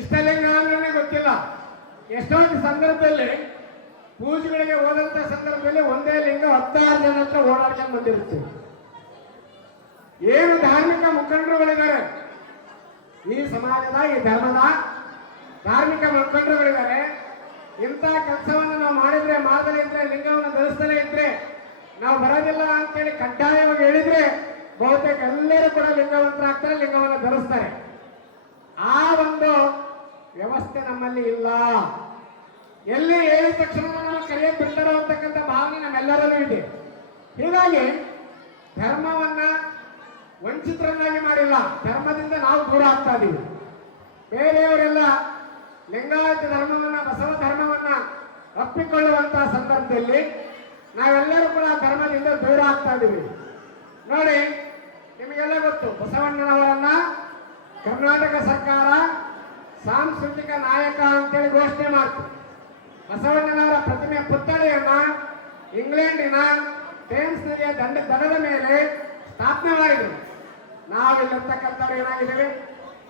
ಇಷ್ಟಲಿಂಗ ಅಂದ್ರೆ ಗೊತ್ತಿಲ್ಲ. ಎಷ್ಟೊಂದು ಸಂದರ್ಭದಲ್ಲಿ ಪೂಜೆಗಳಿಗೆ ಹೋದಂತ ಸಂದರ್ಭದಲ್ಲಿ ಒಂದೇ ಲಿಂಗ 16 ಜನ ಹತ್ರ ಓಡಾಡ್ಕೊಂಡು ಬಂದಿರ್ತೀವಿ. ಏನು ಧಾರ್ಮಿಕ ಮುಖಂಡರುಗಳಿದ್ದಾರೆ ಈ ಸಮಾಜದ, ಈ ಧರ್ಮದ ಧಾರ್ಮಿಕ ಮುಖಂಡರುಗಳಿದ್ದಾರೆ. ಇಂಥ ಕೆಲಸವನ್ನು ನಾವು ಮಾಡಿದ್ರೆ, ಮಾಡದಲ್ಲೇ ಇದ್ರೆ, ಲಿಂಗವನ್ನು ಧರಿಸದಲ್ಲೇ ಇದ್ರೆ, ನಾವು ಬರೋದಿಲ್ಲ ಅಂತೇಳಿ ಕಡ್ಡಾಯವಾಗಿ ಹೇಳಿದ್ರೆ ಬಹುತೇಕ ಎಲ್ಲರೂ ಕೂಡ ಲಿಂಗವಂತರಾಗ್ತಾರೆ, ಲಿಂಗವನ್ನು ಧರಿಸ್ತಾರೆ. ಆ ಒಂದು ವ್ಯವಸ್ಥೆ ನಮ್ಮಲ್ಲಿ ಇಲ್ಲ. ಎಲ್ಲಿ ಹೇಳಿದ ತಕ್ಷಣ ನಮ್ಮ ಕರೆಯ ಬಿಡ್ತಾರೋ ಅಂತಕ್ಕಂಥ ಭಾವನೆ ನಮ್ಮೆಲ್ಲರಲ್ಲೂ ಇದೆ. ಹೀಗಾಗಿ ಧರ್ಮವನ್ನ ವಂಚಿತರನ್ನಾಗಿ ಮಾಡಿಲ್ಲ, ಧರ್ಮದಿಂದ ನಾವು ದೂರ ಆಗ್ತಾ ಇದೀವಿ. ಬೇರೆಯವರೆಲ್ಲ ಲಿಂಗಾಯತ ಧರ್ಮವನ್ನ, ಬಸವ ಧರ್ಮವನ್ನ ಒಪ್ಪಿಕೊಳ್ಳುವಂತಹ ಸಂದರ್ಭದಲ್ಲಿ ನಾವೆಲ್ಲರೂ ಕೂಡ ಧರ್ಮದಿಂದ ದೂರ ಆಗ್ತಾ ಇದೀವಿ. ನೋಡಿ, ನಿಮಗೆಲ್ಲ ಗೊತ್ತು, ಬಸವಣ್ಣನವರನ್ನ ಕರ್ನಾಟಕ ಸರ್ಕಾರ ಸಾಂಸ್ಕೃತಿಕ ನಾಯಕ ಅಂತೇಳಿ ಘೋಷಣೆ ಮಾಡ್ತು. ಬಸವಣ್ಣನವರ ಪ್ರತಿಮೆ ಪುತ್ಥಳಿಯನ್ನ ಇಂಗ್ಲೆಂಡಿನ ಥೇಮ್ಸ್ ನದಿಯ ದಡದ ಮೇಲೆ ಸ್ಥಾಪನೆ ಮಾಡಿದ್ರು. ನಾವಿಲ್ಲಿರ್ತಕ್ಕಂಥವ್ರು ಏನಾಗಿದ್ದೇವೆ,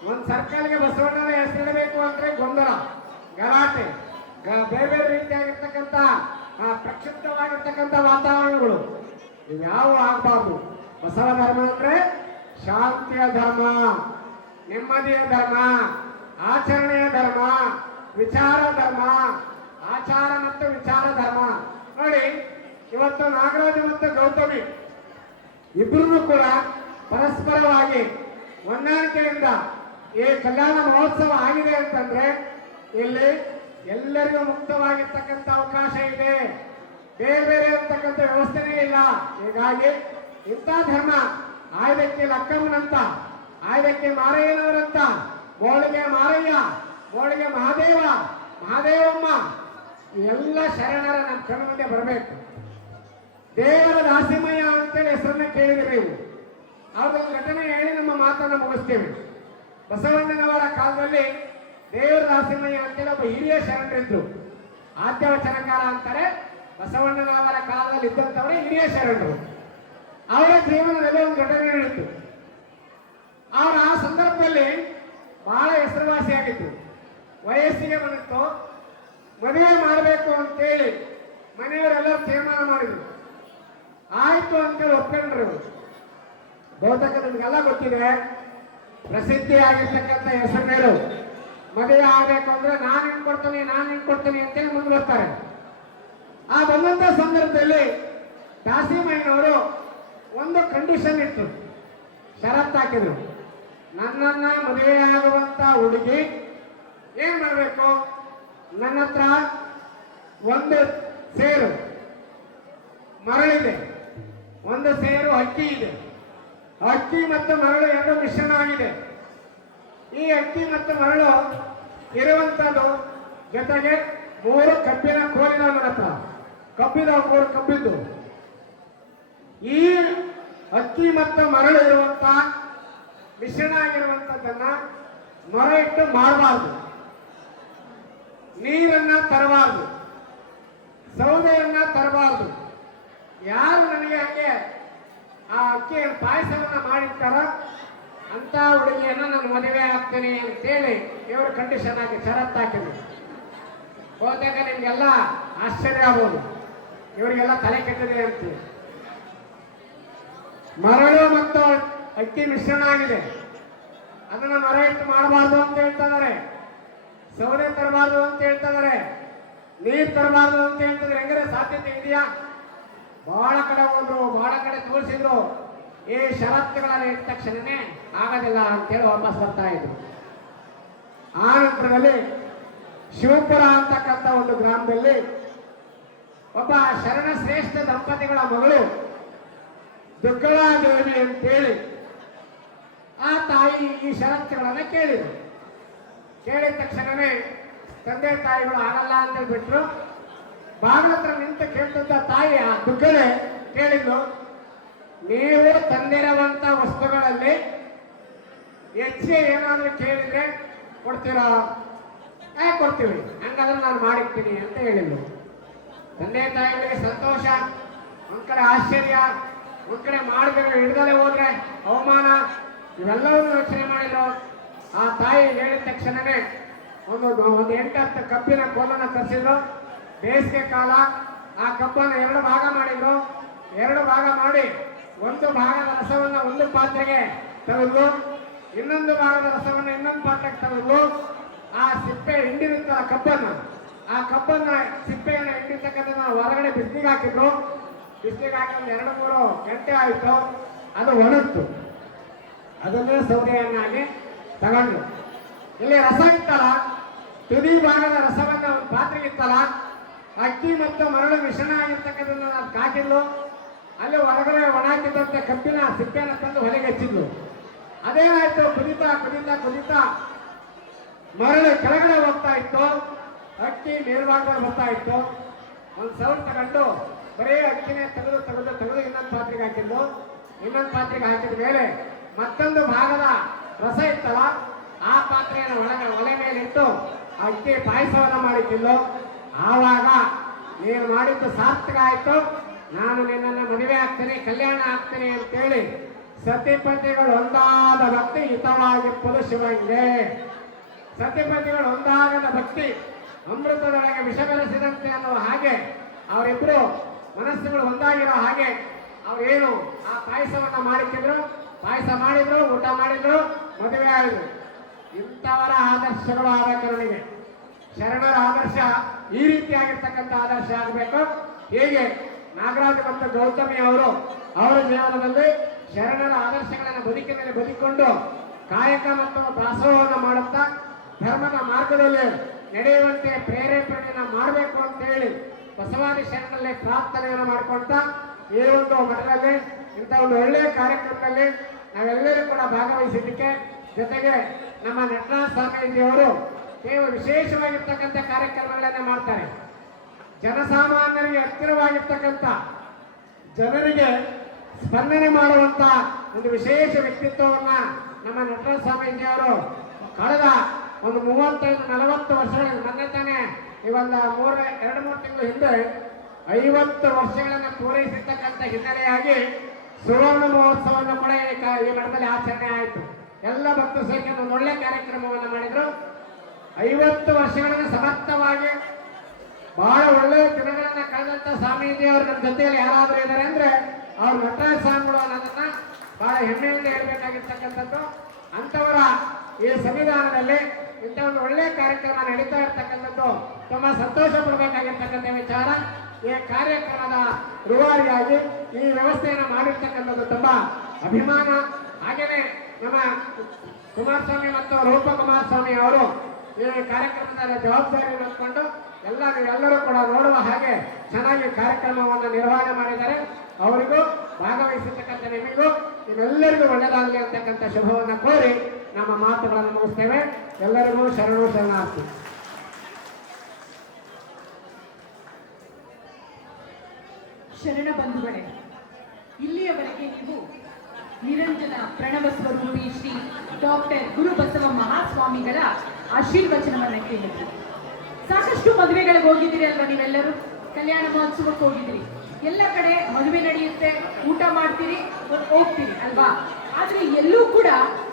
ಒಂದು ಸರ್ಕಲ್ಗೆ ಬಸವಣ್ಣನ ಹೆಸರಿಡಬೇಕು ಅಂದ್ರೆ ಗೊಂದಲ, ಗಲಾಟೆ, ಬೇರೆ ಬೇರೆ ರೀತಿಯಾಗಿರ್ತಕ್ಕಂಥ ಪ್ರಕ್ಷುಬ್ಧವಾಗಿರ್ತಕ್ಕಂಥ ವಾತಾವರಣಗಳು ಇವ್ಯಾವು ಆಗಬಾರ್ದು. ಬಸವ ಧರ್ಮ ಅಂದ್ರೆ ಶಾಂತಿಯ ಧರ್ಮ, ನೆಮ್ಮದಿಯ ಧರ್ಮ, ಆಚರಣೆಯ ಧರ್ಮ, ವಿಚಾರ ಧರ್ಮ, ಆಚಾರ ಮತ್ತು ವಿಚಾರ ಧರ್ಮ. ನೋಡಿ, ಇವತ್ತು ನಾಗರಾಜ ಮತ್ತು ಗೌತಮಿ ಇಬ್ಬರೂ ಕೂಡ ಪರಸ್ಪರವಾಗಿ ಹೊಂದಾಣಿಕೆಯಿಂದ ಈ ಕಲ್ಯಾಣ ಮಹೋತ್ಸವ ಆಗಿದೆ ಅಂತಂದ್ರೆ ಇಲ್ಲಿ ಎಲ್ಲರಿಗೂ ಮುಕ್ತವಾಗಿರ್ತಕ್ಕಂಥ ಅವಕಾಶ ಇದೆ. ಬೇರೆ ಬೇರೆ ಅಂತಕ್ಕಂಥ ವ್ಯವಸ್ಥೆನೇ ಇಲ್ಲ. ಹೀಗಾಗಿ ಇಂಥ ಧರ್ಮ ಆಯ್ದಕ್ಕೆ ಲಕ್ಕಮ್ಮನಂತ, ಆಯ್ದಕ್ಕೆ ಮಾರಯ್ಯನವರಂತ, ಮೋಳಿಗೆ ಮಾರಯ್ಯ, ಮೋಳಿಗೆ ಮಹಾದೇವ, ಮಹಾದೇವಮ್ಮ, ಎಲ್ಲ ಶರಣರ ನಮ್ಮ ಕಣ್ಣ ಮುಂದೆ ಬರಬೇಕು. ದೇವರ ದಾಸಿಮಯ್ಯ ಅಂತೇಳಿ ಹೆಸರನ್ನ ಕೇಳಿದ್ರೆ ನೀವು ಅವ್ರದೊಂದು ಘಟನೆ ಹೇಳಿ ನಮ್ಮ ಮಾತನ್ನು ಮುಗಿಸ್ತೇವೆ. ಬಸವಣ್ಣನವರ ಕಾಲದಲ್ಲಿ ದೇವರ ದಾಸಿಮಯ್ಯ ಅಂತೇಳಿ ಒಬ್ಬ ಹಿರಿಯ ಶರಣರಿದ್ರು. ಆದ್ಯವಚನಕಾರ ಅಂತಾರೆ. ಬಸವಣ್ಣನವರ ಕಾಲದಲ್ಲಿ ಇದ್ದಂಥವರೇ ಹಿರಿಯ ಶರಣರು. ಅವರ ಜೀವನದಲ್ಲಿ ಒಂದು ಘಟನೆ ನಡೆಯಿತು. ಅವರ ಆ ಸಂದರ್ಭದಲ್ಲಿ ಬಹಳ ಹೆಸರುವಾಸಿಯಾಗಿತ್ತು. ವಯಸ್ಸಿಗೆ ಬಂದಿತ್ತು, ಮದುವೆ ಮಾಡಬೇಕು ಅಂತೇಳಿ ಮನೆಯವರೆಲ್ಲರೂ ತೀರ್ಮಾನ ಮಾಡಿದ್ರು. ಆಯ್ತು ಅಂತೇಳಿ ಒಪ್ಕೊಂಡ್ರು. ಬಹುತೇಕ ನಿಮಗೆಲ್ಲ ಗೊತ್ತಿದೆ, ಪ್ರಸಿದ್ಧಿಯಾಗಿರ್ತಕ್ಕಂಥ ಹೆಸರುಗಳು ಮದುವೆ ಆಗಬೇಕು ಅಂದ್ರೆ ನಾನು ಹಿಂಗ್ ಕೊಡ್ತೀನಿ ಅಂತೇಳಿ ಮುಂದೆ ಬರ್ತಾರೆ. ಆ ಬಂದಂತ ಸಂದರ್ಭದಲ್ಲಿ ದಾಸಿಮಯ್ಯನವರು ಒಂದು ಕಂಡೀಷನ್ ಇತ್ತು, ಷರತ್ತು ಹಾಕಿದ್ರು. ನನ್ನನ್ನ ಮದುವೆ ಆಗುವಂತ ಹುಡುಗಿ ಏನ್ ಮಾಡಬೇಕು, ನನ್ನ ಹತ್ರ ಒಂದು ಸೇರು ಮರಳಿದೆ, ಒಂದು ಸೇರು ಅಕ್ಕಿ ಇದೆ. ಅಕ್ಕಿ ಮತ್ತು ಮರಳು ಎರಡು ಮಿಶ್ರಣ ಆಗಿದೆ. ಈ ಅಕ್ಕಿ ಮತ್ತು ಮರಳು ಇರುವಂತದ್ದು ಜೊತೆಗೆ 3 ಕಬ್ಬಿನ ಕೋಲಿನ ನನ್ನ ಹತ್ರ, ಕಬ್ಬಿದ 3 ಕಬ್ಬಿದ್ದು. ಈ ಅಕ್ಕಿ ಮತ್ತು ಮರಳು ಇರುವಂತ ಮಿಶ್ರಣ ಆಗಿರುವಂತದ್ದನ್ನ ಮೊರೆ ಇಟ್ಟು ಮಾಡಬಾರ್ದು, ನೀರನ್ನ ತರಬಾರ್ದು, ಸೌದೆಯನ್ನ ತರಬಾರ್ದು. ಯಾರು ನನಗೆ ಹಂಗೆ ಆ ಅಕ್ಕಿ ಪಾಯಸವನ್ನ ಮಾಡಿರ್ತಾರ ಅಂತ ಹುಡುಗಿಯನ್ನ ನಾನು ಮದುವೆ ಆಗ್ತೇನೆ ಅಂತೇಳಿ ಇವರು ಕಂಡೀಷನ್ ಆಗಿ ಷರತ್ತು ಹಾಕಿದ್ರು. ಹೋದಾಗ ನಿಮ್ಗೆಲ್ಲ ಆಶ್ಚರ್ಯ ಆಗ್ಬೋದು, ಇವರಿಗೆಲ್ಲ ತಲೆ ಕೆಟ್ಟಿದೆ ಅಂತ. ಮರಳು ಮತ್ತು ಅಕ್ಕಿ ಮಿಶ್ರಣ ಆಗಿದೆ, ಅದನ್ನ ಮರ ಇಟ್ಟು ಮಾಡಬಾರ್ದು ಅಂತ ಹೇಳ್ತಾ ಇದಾರೆ. ಸೌದೆ ತರಬಾರ್ದು ಅಂತ ಹೇಳ್ತಾ ಇದಾರೆ, ನೀರು ತರಬಾರ್ದು ಅಂತ ಹೇಳ್ತಿದ್ರೆ ಹೆಂಗರೆ ಸಾಧ್ಯತೆ ಇದೆಯಾ? ಬಹಳ ಕಡೆ ಹೋದ್ರು, ಬಹಳ ಕಡೆ ತೋರಿಸಿದ್ರು. ಈ ಷರತ್ತುಗಳನ್ನು ಇಟ್ಟ ತಕ್ಷಣನೇ ಆಗೋದಿಲ್ಲ ಅಂತೇಳಿ ವಾಪಸ್ ಬರ್ತಾ ಇದ್ರು. ಆ ನಂತರದಲ್ಲಿ ಶಿವಪುರ ಅಂತಕ್ಕಂಥ ಒಂದು ಗ್ರಾಮದಲ್ಲಿ ಒಬ್ಬ ಶರಣ ಶ್ರೇಷ್ಠ ದಂಪತಿಗಳ ಮಗಳು ದುಗ್ಗಳಾದೇವಿ ಅಂತೇಳಿ ಆ ತಾಯಿ ಈ ಷರತ್ತುಗಳನ್ನ ಕೇಳಿದ್ರು. ಕೇಳಿದ ತಕ್ಷಣವೇ ತಂದೆ ತಾಯಿಗಳು ಆಗಲ್ಲ ಅಂತ ಬಿಟ್ರು. ಬಾಗಿಲ ಹತ್ರ ನಿಂತು ಕೇಳ್ತಿದ್ದ ತಾಯಿ ಆ ದುಗ್ಗಳೆ ಕೇಳಿದ್ಲು, ನೀವು ತಂದಿರುವಂತ ವಸ್ತುಗಳಲ್ಲಿ ಹೆಚ್ಚಿಗೆ ಏನಾದ್ರೂ ಕೇಳಿದ್ರೆ ಕೊಡ್ತೀರಾ? ಕೊಡ್ತೀವಿ, ಹಂಗಾದ್ರೆ ನಾನು ಮಾಡಿರ್ತೀನಿ ಅಂತ ಹೇಳಿದ್ಲು. ತಂದೆ ತಾಯಿಗಳಿಗೆ ಸಂತೋಷ, ಒಂದ್ ಕಡೆ ಆಶ್ಚರ್ಯ, ಒಂದ್ ಕಡೆ ಮಾಡಿದ್ರೆ ಹಿಡ್ದಲೇ ಹೋದ್ರೆ ಅವಮಾನ, ಇವೆಲ್ಲವನ್ನೂ ಯೋಚನೆ ಮಾಡಿದ್ರು. ಆ ತಾಯಿ ಹೇಳಿದ ತಕ್ಷಣವೇ ಒಂದು 8-10 ಕಬ್ಬಿನ ಕೋಲನ್ನ ತರಿಸಿದ್ರು. ಬೇಸಿಗೆ ಕಾಲ, ಆ ಕಬ್ಬನ್ನು 2 ಭಾಗ ಮಾಡಿದ್ರು. 2 ಭಾಗ ಮಾಡಿ ಒಂದು ಭಾಗದ ರಸವನ್ನ ಒಂದು ಪಾತ್ರೆಗೆ ತೆಗೆದು, ಇನ್ನೊಂದು ಭಾಗದ ರಸವನ್ನ ಇನ್ನೊಂದು ಪಾತ್ರೆಗೆ ತೆಗೆದು, ಆ ಸಿಪ್ಪೆ ಹಿಂಡಿರುತ್ತಲ್ಲ ಆ ಕಬ್ಬನ್ನ ಸಿಪ್ಪೆಯನ್ನು ಹಿಂಡಿರ್ತಕ್ಕಂಥ ಹೊರಗಡೆ ಬಿಸಿಲಿಗೆ ಹಾಕಿದ್ರು. ಬಿಸಿಲಿಗೆ ಹಾಕಿ 2-3 ಗಂಟೆ ಆಯಿತು. ಅದು ಒಣಗ್ತು. ಅದನ್ನೇ ಸೌದೆಯನ್ನಾಗಿ ತಗೊಂಡು ಇಲ್ಲಿ ರಸ ಇತ್ತಲ್ಲ, ತುದಿ ಭಾಗದ ರಸವನ್ನ ಒಂದು ಪಾತ್ರೆಗೆ ಇತ್ತಲ್ಲ, ಅಕ್ಕಿ ಮತ್ತು ಮರಳು ಮಿಶ್ರಣ ಆಗಿರ್ತಕ್ಕಂಥದ್ದನ್ನು ನಾನು ಕಾಕಿದ್ಲು. ಅಲ್ಲಿ ಹೊರಗಡೆ ಒಣಾಕಿದಂತೆ ಕಬ್ಬಿನ ಸಿಪ್ಪೆನ ತಂದು ಹೊಲಿಗೆ ಹಚ್ಚಿದ್ಲು. ಅದೇನಾಯ್ತು, ಕುದಿತಾ ಕುದಿತಾ ಕುದಿತಾ ಮರಳು ಕೆಳಗಡೆ ಹೋಗ್ತಾ ಇತ್ತು, ಅಕ್ಕಿ ಮೇಲ್ಭಾಗದಲ್ಲಿ ಬರ್ತಾ ಇತ್ತು. ಒಂದು ಸೌಟ್ ತಗೊಂಡು ಬರೀ ಅಕ್ಕಿನೇ ತೆಗೆದು ತೆಗೆದು ತೆಗೆದು ಇನ್ನೊಂದು ಪಾತ್ರೆಗೆ ಹಾಕಿದ್ಲು. ಇನ್ನೊಂದು ಪಾತ್ರೆಗೆ ಹಾಕಿದ ಮೇಲೆ ಮತ್ತೊಂದು ಭಾಗದ ರಸ ಇತ್ತಲ್ಲ, ಆ ಪಾತ್ರೆಯನ್ನು ಒಲೆ ಮೇಲೆ ಇಟ್ಟು ಅಕ್ಕಿ ಪಾಯಸವನ್ನ ಮಾಡಿದ್ದಿಲ್ಲ. ಆವಾಗ ನೀನು ಮಾಡಿದ್ದು ಸಾರ್ಥಕ ಆಯ್ತು, ನಾನು ನಿನ್ನನ್ನು ಮದುವೆ ಆಗ್ತೇನೆ, ಕಲ್ಯಾಣ ಆಗ್ತೇನೆ ಅಂತೇಳಿ ಸತಿಪತಿಗಳು ಒಂದಾದ ಭಕ್ತಿ ಹಿತವಾಗಿಪ್ಪದು ಶಿವಂಗೆ. ಸತಿಪತಿಗಳು ಒಂದಾಗದ ಭಕ್ತಿ ಅಮೃತದೊಳಗೆ ವಿಷ ಬೆರೆಸಿದಂತೆ ಅನ್ನುವ ಹಾಗೆ ಅವರಿಬ್ರು ಮನಸ್ಸುಗಳು ಒಂದಾಗಿರೋ ಹಾಗೆ ಅವ್ರೇನು ಆ ಪಾಯಸವನ್ನ ಮಾಡಿದ್ರು, ಪಾಯಸ ಮಾಡಿದ್ರು, ಊಟ ಮಾಡಿದ್ರು, ಮದುವೆ ಆಡಿದ್ರು. ಇಂಥವರ ಆದರ್ಶಗಳು ಆಗಬೇಕು ನನಗೆ. ಶರಣರ ಆದರ್ಶ ಈ ರೀತಿಯಾಗಿರ್ತಕ್ಕಂಥ ಆದರ್ಶ ಆಗಬೇಕು. ಹೇಗೆ ನಾಗರಾಜ್ ಮತ್ತು ಗೌತಮಿ ಅವರು ಅವರ ಜೀವನದಲ್ಲಿ ಶರಣರ ಆದರ್ಶಗಳನ್ನು ಬದುಕಿನಲ್ಲಿ ಬದುಕಿಕೊಂಡು ಕಾಯಕ ಮತ್ತು ದಾಸೋಹವನ್ನು ಮಾಡುತ್ತಾ ಧರ್ಮದ ಮಾರ್ಗದಲ್ಲಿ ನಡೆಯುವಂತೆ ಪ್ರೇರೇಪಣೆಯನ್ನು ಮಾಡಬೇಕು ಅಂತ ಹೇಳಿ ಬಸವಾದಿ ಶರಣರಲ್ಲಿ ಪ್ರಾರ್ಥನೆಯನ್ನು ಮಾಡಿಕೊಳ್ತಾ ಈ ಒಂದು ಮಠದಲ್ಲಿ ಇಂಥ ಒಂದು ಒಳ್ಳೆಯ ಕಾರ್ಯಕ್ರಮದಲ್ಲಿ ನಾವೆಲ್ಲರೂ ಕೂಡ ಭಾಗವಹಿಸಿದ್ದಕ್ಕೆ, ಜೊತೆಗೆ ನಮ್ಮ ನಟರಾಜ ಸ್ವಾಮೀಜಿಯವರು ಕೇವಲ ವಿಶೇಷವಾಗಿರ್ತಕ್ಕಂಥ ಕಾರ್ಯಕ್ರಮಗಳನ್ನ ಮಾಡ್ತಾರೆ. ಜನಸಾಮಾನ್ಯರಿಗೆ ಹತ್ತಿರವಾಗಿರ್ತಕ್ಕಂಥ ಜನರಿಗೆ ಸ್ಪಂದನೆ ಮಾಡುವಂತ ಒಂದು ವಿಶೇಷ ವ್ಯಕ್ತಿತ್ವವನ್ನ ನಮ್ಮ ನಟರಾಜ ಸ್ವಾಮೀಜಿಯವರು ಕಳೆದ ಒಂದು 35-40 ವರ್ಷಗಳ ಮೊನ್ನೆ ತಾನೇ ಈ ಒಂದು 2-3 ತಿಂಗಳು ಹಿಂದೆ 50 ವರ್ಷಗಳನ್ನು ಪೂರೈಸಿರ್ತಕ್ಕಂಥ ಹಿನ್ನೆಲೆಯಾಗಿ ಸುವರ್ಣ ಮಹೋತ್ಸವವನ್ನು ಕೂಡ ಈ ಮಠದಲ್ಲಿ ಆಚರಣೆ ಆಯಿತು. ಎಲ್ಲ ಭಕ್ತರು ಸೇರಿ ಒಂದು ಒಳ್ಳೆ ಕಾರ್ಯಕ್ರಮವನ್ನು ಮಾಡಿದ್ರು. 50 ವರ್ಷಗಳನ್ನು ಸಮರ್ಥವಾಗಿ ಬಹಳ ಒಳ್ಳೆಯ ದಿನಗಳನ್ನ ಕಳೆದಂತ ಸ್ವಾಮೀಜಿ ಅವರು ನಮ್ಮ ಜೊತೆಯಲ್ಲಿ ಯಾರಾದರೂ ಇದ್ದಾರೆ ಅಂದ್ರೆ ಅವ್ರ ನಟರಾಜ ಸ್ವಾಮಿಗಳು ಅನ್ನೋದನ್ನ ಬಹಳ ಹೆಮ್ಮೆಯಿಂದ ಹೇಳ್ಬೇಕಾಗಿರ್ತಕ್ಕಂಥದ್ದು. ಅಂಥವರ ಈ ಸಂವಿಧಾನದಲ್ಲಿ ಇಂಥ ಒಂದು ಒಳ್ಳೆಯ ಕಾರ್ಯಕ್ರಮ ನಡೀತಾ ಇರ್ತಕ್ಕಂಥದ್ದು ತುಂಬಾ ಸಂತೋಷ ಪಡಬೇಕಾಗಿರ್ತಕ್ಕಂಥ ವಿಚಾರ. ಈ ಕಾರ್ಯಕ್ರಮದ ರೂವಾರಿಯಾಗಿ ಈ ವ್ಯವಸ್ಥೆಯನ್ನು ಮಾಡಿರ್ತಕ್ಕಂಥದ್ದು ತುಂಬಾ ಅಭಿಮಾನ. ಹಾಗೇನೆ ನಮ್ಮ ಕುಮಾರಸ್ವಾಮಿ ಮತ್ತು ರೂಪ ಕುಮಾರಸ್ವಾಮಿ ಅವರು ಈ ಕಾರ್ಯಕ್ರಮದ ಜವಾಬ್ದಾರಿಯನ್ನು ಹೊತ್ಕೊಂಡು ಎಲ್ಲರೂ ಕೂಡ ನೋಡುವ ಹಾಗೆ ಚೆನ್ನಾಗಿ ಕಾರ್ಯಕ್ರಮವನ್ನು ನಿರ್ವಹಣೆ ಮಾಡಿದ್ದಾರೆ. ಅವರಿಗೂ ಭಾಗವಹಿಸಿರ್ತಕ್ಕಂಥ ನಿಮಗೂ ನಿಮ್ಮೆಲ್ಲರಿಗೂ ಒಳ್ಳೆಯದಾಗಲಿ ಅಂತಕ್ಕಂಥ ಶುಭವನ್ನು ಕೋರಿ ನಮ್ಮ ಮಾತುಗಳನ್ನು ಮುಗಿಸ್ತೇವೆ. ಎಲ್ಲರಿಗೂ ಶರಣಾರ್ಥಿ. ಶರಣ ಬಂಧುಗಳೇ, ಇಲ್ಲಿಯವರೆಗೆ ನೀವು ನಿರಂಜನ ಪ್ರಣವ ಸ್ವರೂಪಿ ಶ್ರೀ ಡಾಕ್ಟರ್ ಗುರುಬಸವ ಮಹಾಸ್ವಾಮಿಗಳ ಆಶೀರ್ವಚನವನ್ನ ಕೇಳಿದ್ರಿ. ಸಾಕಷ್ಟು ಮದುವೆಗಳಿಗೆ ಹೋಗಿದ್ದೀರಿ ಅಲ್ವಾ ನೀವೆಲ್ಲರೂ? ಕಲ್ಯಾಣ ಮಹೋತ್ಸವಕ್ಕೆ ಹೋಗಿದ್ದೀರಿ. ಎಲ್ಲ ಕಡೆ ಮದುವೆ ನಡೆಯುತ್ತೆ, ಊಟ ಮಾಡ್ತೀರಿ, ಹೋಗ್ತೀರಿ ಅಲ್ವಾ? ಆದ್ರೆ ಎಲ್ಲೂ ಕೂಡ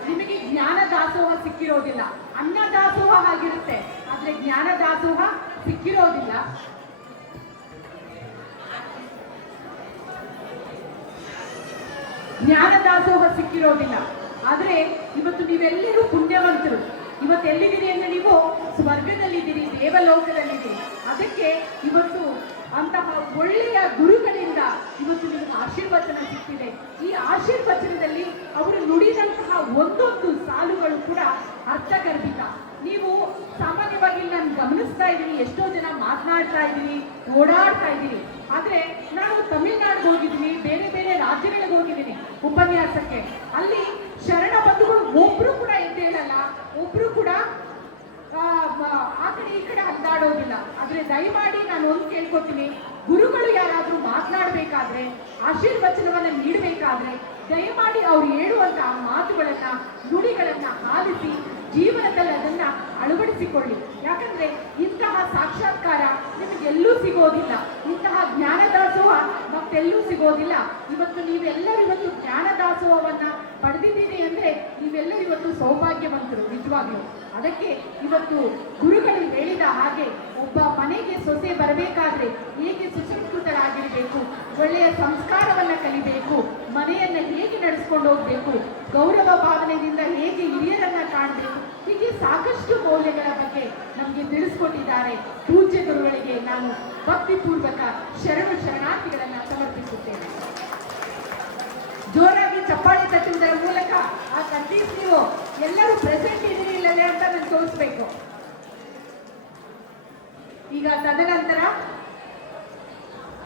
ನಿಮಗೆ ಜ್ಞಾನ ದಾಸೋಹ ಸಿಕ್ಕಿರೋದಿಲ್ಲ. ಅನ್ನ ದಾಸೋಹ ಆಗಿರುತ್ತೆ, ಆದ್ರೆ ಜ್ಞಾನ ದಾಸೋಹ ಸಿಕ್ಕಿರೋದಿಲ್ಲ. ಜ್ಞಾನ ದಾಸೋಹ ಸಿಕ್ಕಿರೋದಿಲ್ಲ. ಆದ್ರೆ ಇವತ್ತು ನೀವೆಲ್ಲರೂ ಪುಣ್ಯವಂತರು. ಇವತ್ತು ಎಲ್ಲಿದ್ದೀರಿ ಅಂದ್ರೆ ನೀವು ಸ್ವರ್ಗದಲ್ಲಿದ್ದೀರಿ, ದೇವಲೋಕದಲ್ಲಿದ್ದೀರಿ. ಅದಕ್ಕೆ ಇವತ್ತು ಅಂತಹ ಒಳ್ಳೆಯ ಗುರುಗಳಿಂದ ಇವತ್ತು ನಿಮಗೆ ಆಶೀರ್ವಚನ ಸಿಕ್ಕಿದೆ. ಈ ಆಶೀರ್ವಚನದಲ್ಲಿ ಅವರು ನುಡಿದಂತಹ ಒಂದೊಂದು ಸಾಲುಗಳು ಕೂಡ ಅರ್ಥಗರ್ಭಿತ. ನೀವು ಸಾಮಾನ್ಯವಾಗಿ ನಾನು ಗಮನಿಸ್ತಾ ಇದ್ದೀನಿ, ಎಷ್ಟೋ ಜನ ಮಾತನಾಡ್ತಾ ಇದ್ದೀನಿ, ಓಡಾಡ್ತಾ ಇದ್ದೀನಿ. ಆದ್ರೆ ನಾನು ತಮಿಳ್ನಾಡಿಗೆ ಹೋಗಿದ್ದೀನಿ, ಬೇರೆ ಬೇರೆ ರಾಜ್ಯಗಳಿಗೆ ಹೋಗಿದ್ದೀನಿ ಉಪನ್ಯಾಸಕ್ಕೆ. ಅಲ್ಲಿ ಶರಣ ಬಂಧುಗಳು ಒಬ್ರು ಕೂಡ ಎದ್ದೇಳಲ್ಲ, ಒಬ್ರು ಕೂಡ ಆ ಕಡೆ ಈ ಕಡೆ ಹಂದಾಡೋದಿಲ್ಲ. ಆದ್ರೆ ದಯಮಾಡಿ ನಾನು ಒಂದು ಕೇಳ್ಕೊತೀನಿ, ಗುರುಗಳು ಯಾರಾದ್ರೂ ಮಾತನಾಡಬೇಕಾದ್ರೆ, ಆಶೀರ್ವಚನವನ್ನ ನೀಡಬೇಕಾದ್ರೆ ದಯಮಾಡಿ ಅವ್ರು ಹೇಳುವಂತಹ ಮಾತುಗಳನ್ನ, ನುಡಿಗಳನ್ನ ಆಲಿಸಿ ಜೀವನದಲ್ಲಿ ಅದನ್ನ ಅಳವಡಿಸಿಕೊಳ್ಳಿ. ಯಾಕಂದ್ರೆ ಇಂತಹ ಸಾಕ್ಷಾತ್ಕಾರ ನಿಮಗೆಲ್ಲೂ ಸಿಗೋದಿಲ್ಲ, ಇಂತಹ ಜ್ಞಾನದಾಸೋಹ ಮತ್ತೆಲ್ಲೂ ಸಿಗೋದಿಲ್ಲ. ಇವತ್ತು ನೀವೆಲ್ಲರೂ ಇವತ್ತು ಜ್ಞಾನದಾಸೋಹವನ್ನ ಪಡೆದಿದ್ದೀರಿ ಅಂದ್ರೆ ನೀವೆಲ್ಲರೂ ಇವತ್ತು ಸೌಭಾಗ್ಯವಂತರು ನಿಜವಾಗ್ಲೂ. ಅದಕ್ಕೆ ಇವತ್ತು ಗುರುಗಳು ಹೇಳಿದ ಹಾಗೆ ಒಬ್ಬ ಮನೆಗೆ ಸೊಸೆ ಬರಬೇಕಾದ್ರೆ ಹೇಗೆ ಸುಸಂಸ್ಕೃತರಾಗಿರಬೇಕು, ಒಳ್ಳೆಯ ಸಂಸ್ಕಾರವನ್ನ ಕಲಿಬೇಕು, ಮನೆಯನ್ನ ಹೇಗೆ ನಡೆಸ್ಕೊಂಡು ಹೋಗ್ಬೇಕು, ಗೌರವ ಭಾವನೆಯಿಂದ ಹೇಗೆ ಹಿರಿಯರನ್ನ ಕಾಣಬೇಕು, ಹೀಗೆ ಸಾಕಷ್ಟು ಮೌಲ್ಯಗಳ ಬಗ್ಗೆ ನಮಗೆ ತಿಳಿಸ್ಕೊಟ್ಟಿದ್ದಾರೆ. ಪೂಜ್ಯ ಗುರುಗಳಿಗೆ ನಾನು ಭಕ್ತಿಪೂರ್ವಕ ಶರಣಾರ್ಥಿಗಳನ್ನ ಸಮರ್ಪಿಸುತ್ತೇನೆ. ಜೋರಾಗಿ ಚಪ್ಪಾಳೆ ತಟ್ಟುವುದರ ಮೂಲಕ ಅಟ್ಲೀಸ್ಟ್ ನೀವು ಎಲ್ಲರೂ ಪ್ರೆಸೆಂಟ್ ಇದ್ದೀರಿ ಇಲ್ಲದೆ ಅಂತ ನಾನು ತೋರಿಸ್ಬೇಕು. ಈಗ ತದನಂತರ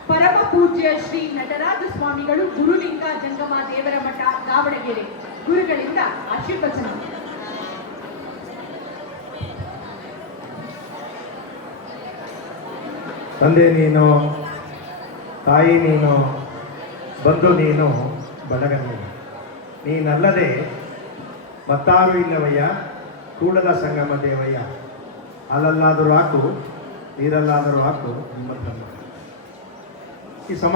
ಪರಮ ಪೂಜ್ಯ ಶ್ರೀ ನಟರಾಜ ಸ್ವಾಮಿಗಳು ಗುರುಲಿಂಗ ಜಂಗಮ ದೇವರ ಮಠ ದಾವಣಗೆರೆ ಗುರುಗಳಿಂದ ಆಶೀರ್ವಚನ. ತಂದೆ ನೀನು, ತಾಯಿ ನೀನು, ಬಂಧು ನೀನು, ಬಳಗ ನೀನು. ನೀನಲ್ಲದೆ ಮತ್ತಾರು ಇಲ್ಲವಯ್ಯ, ಕೂಡಲ ಸಂಗಮ ದೇವಯ್ಯ. ಹಾಲಲ್ಲಾದರೂ ಹಾಕು, ನೀರಲ್ಲಾದರೂ ಹಾಕು, ನಿಮ್ಮಂತ ಈ ಸಮಾಜ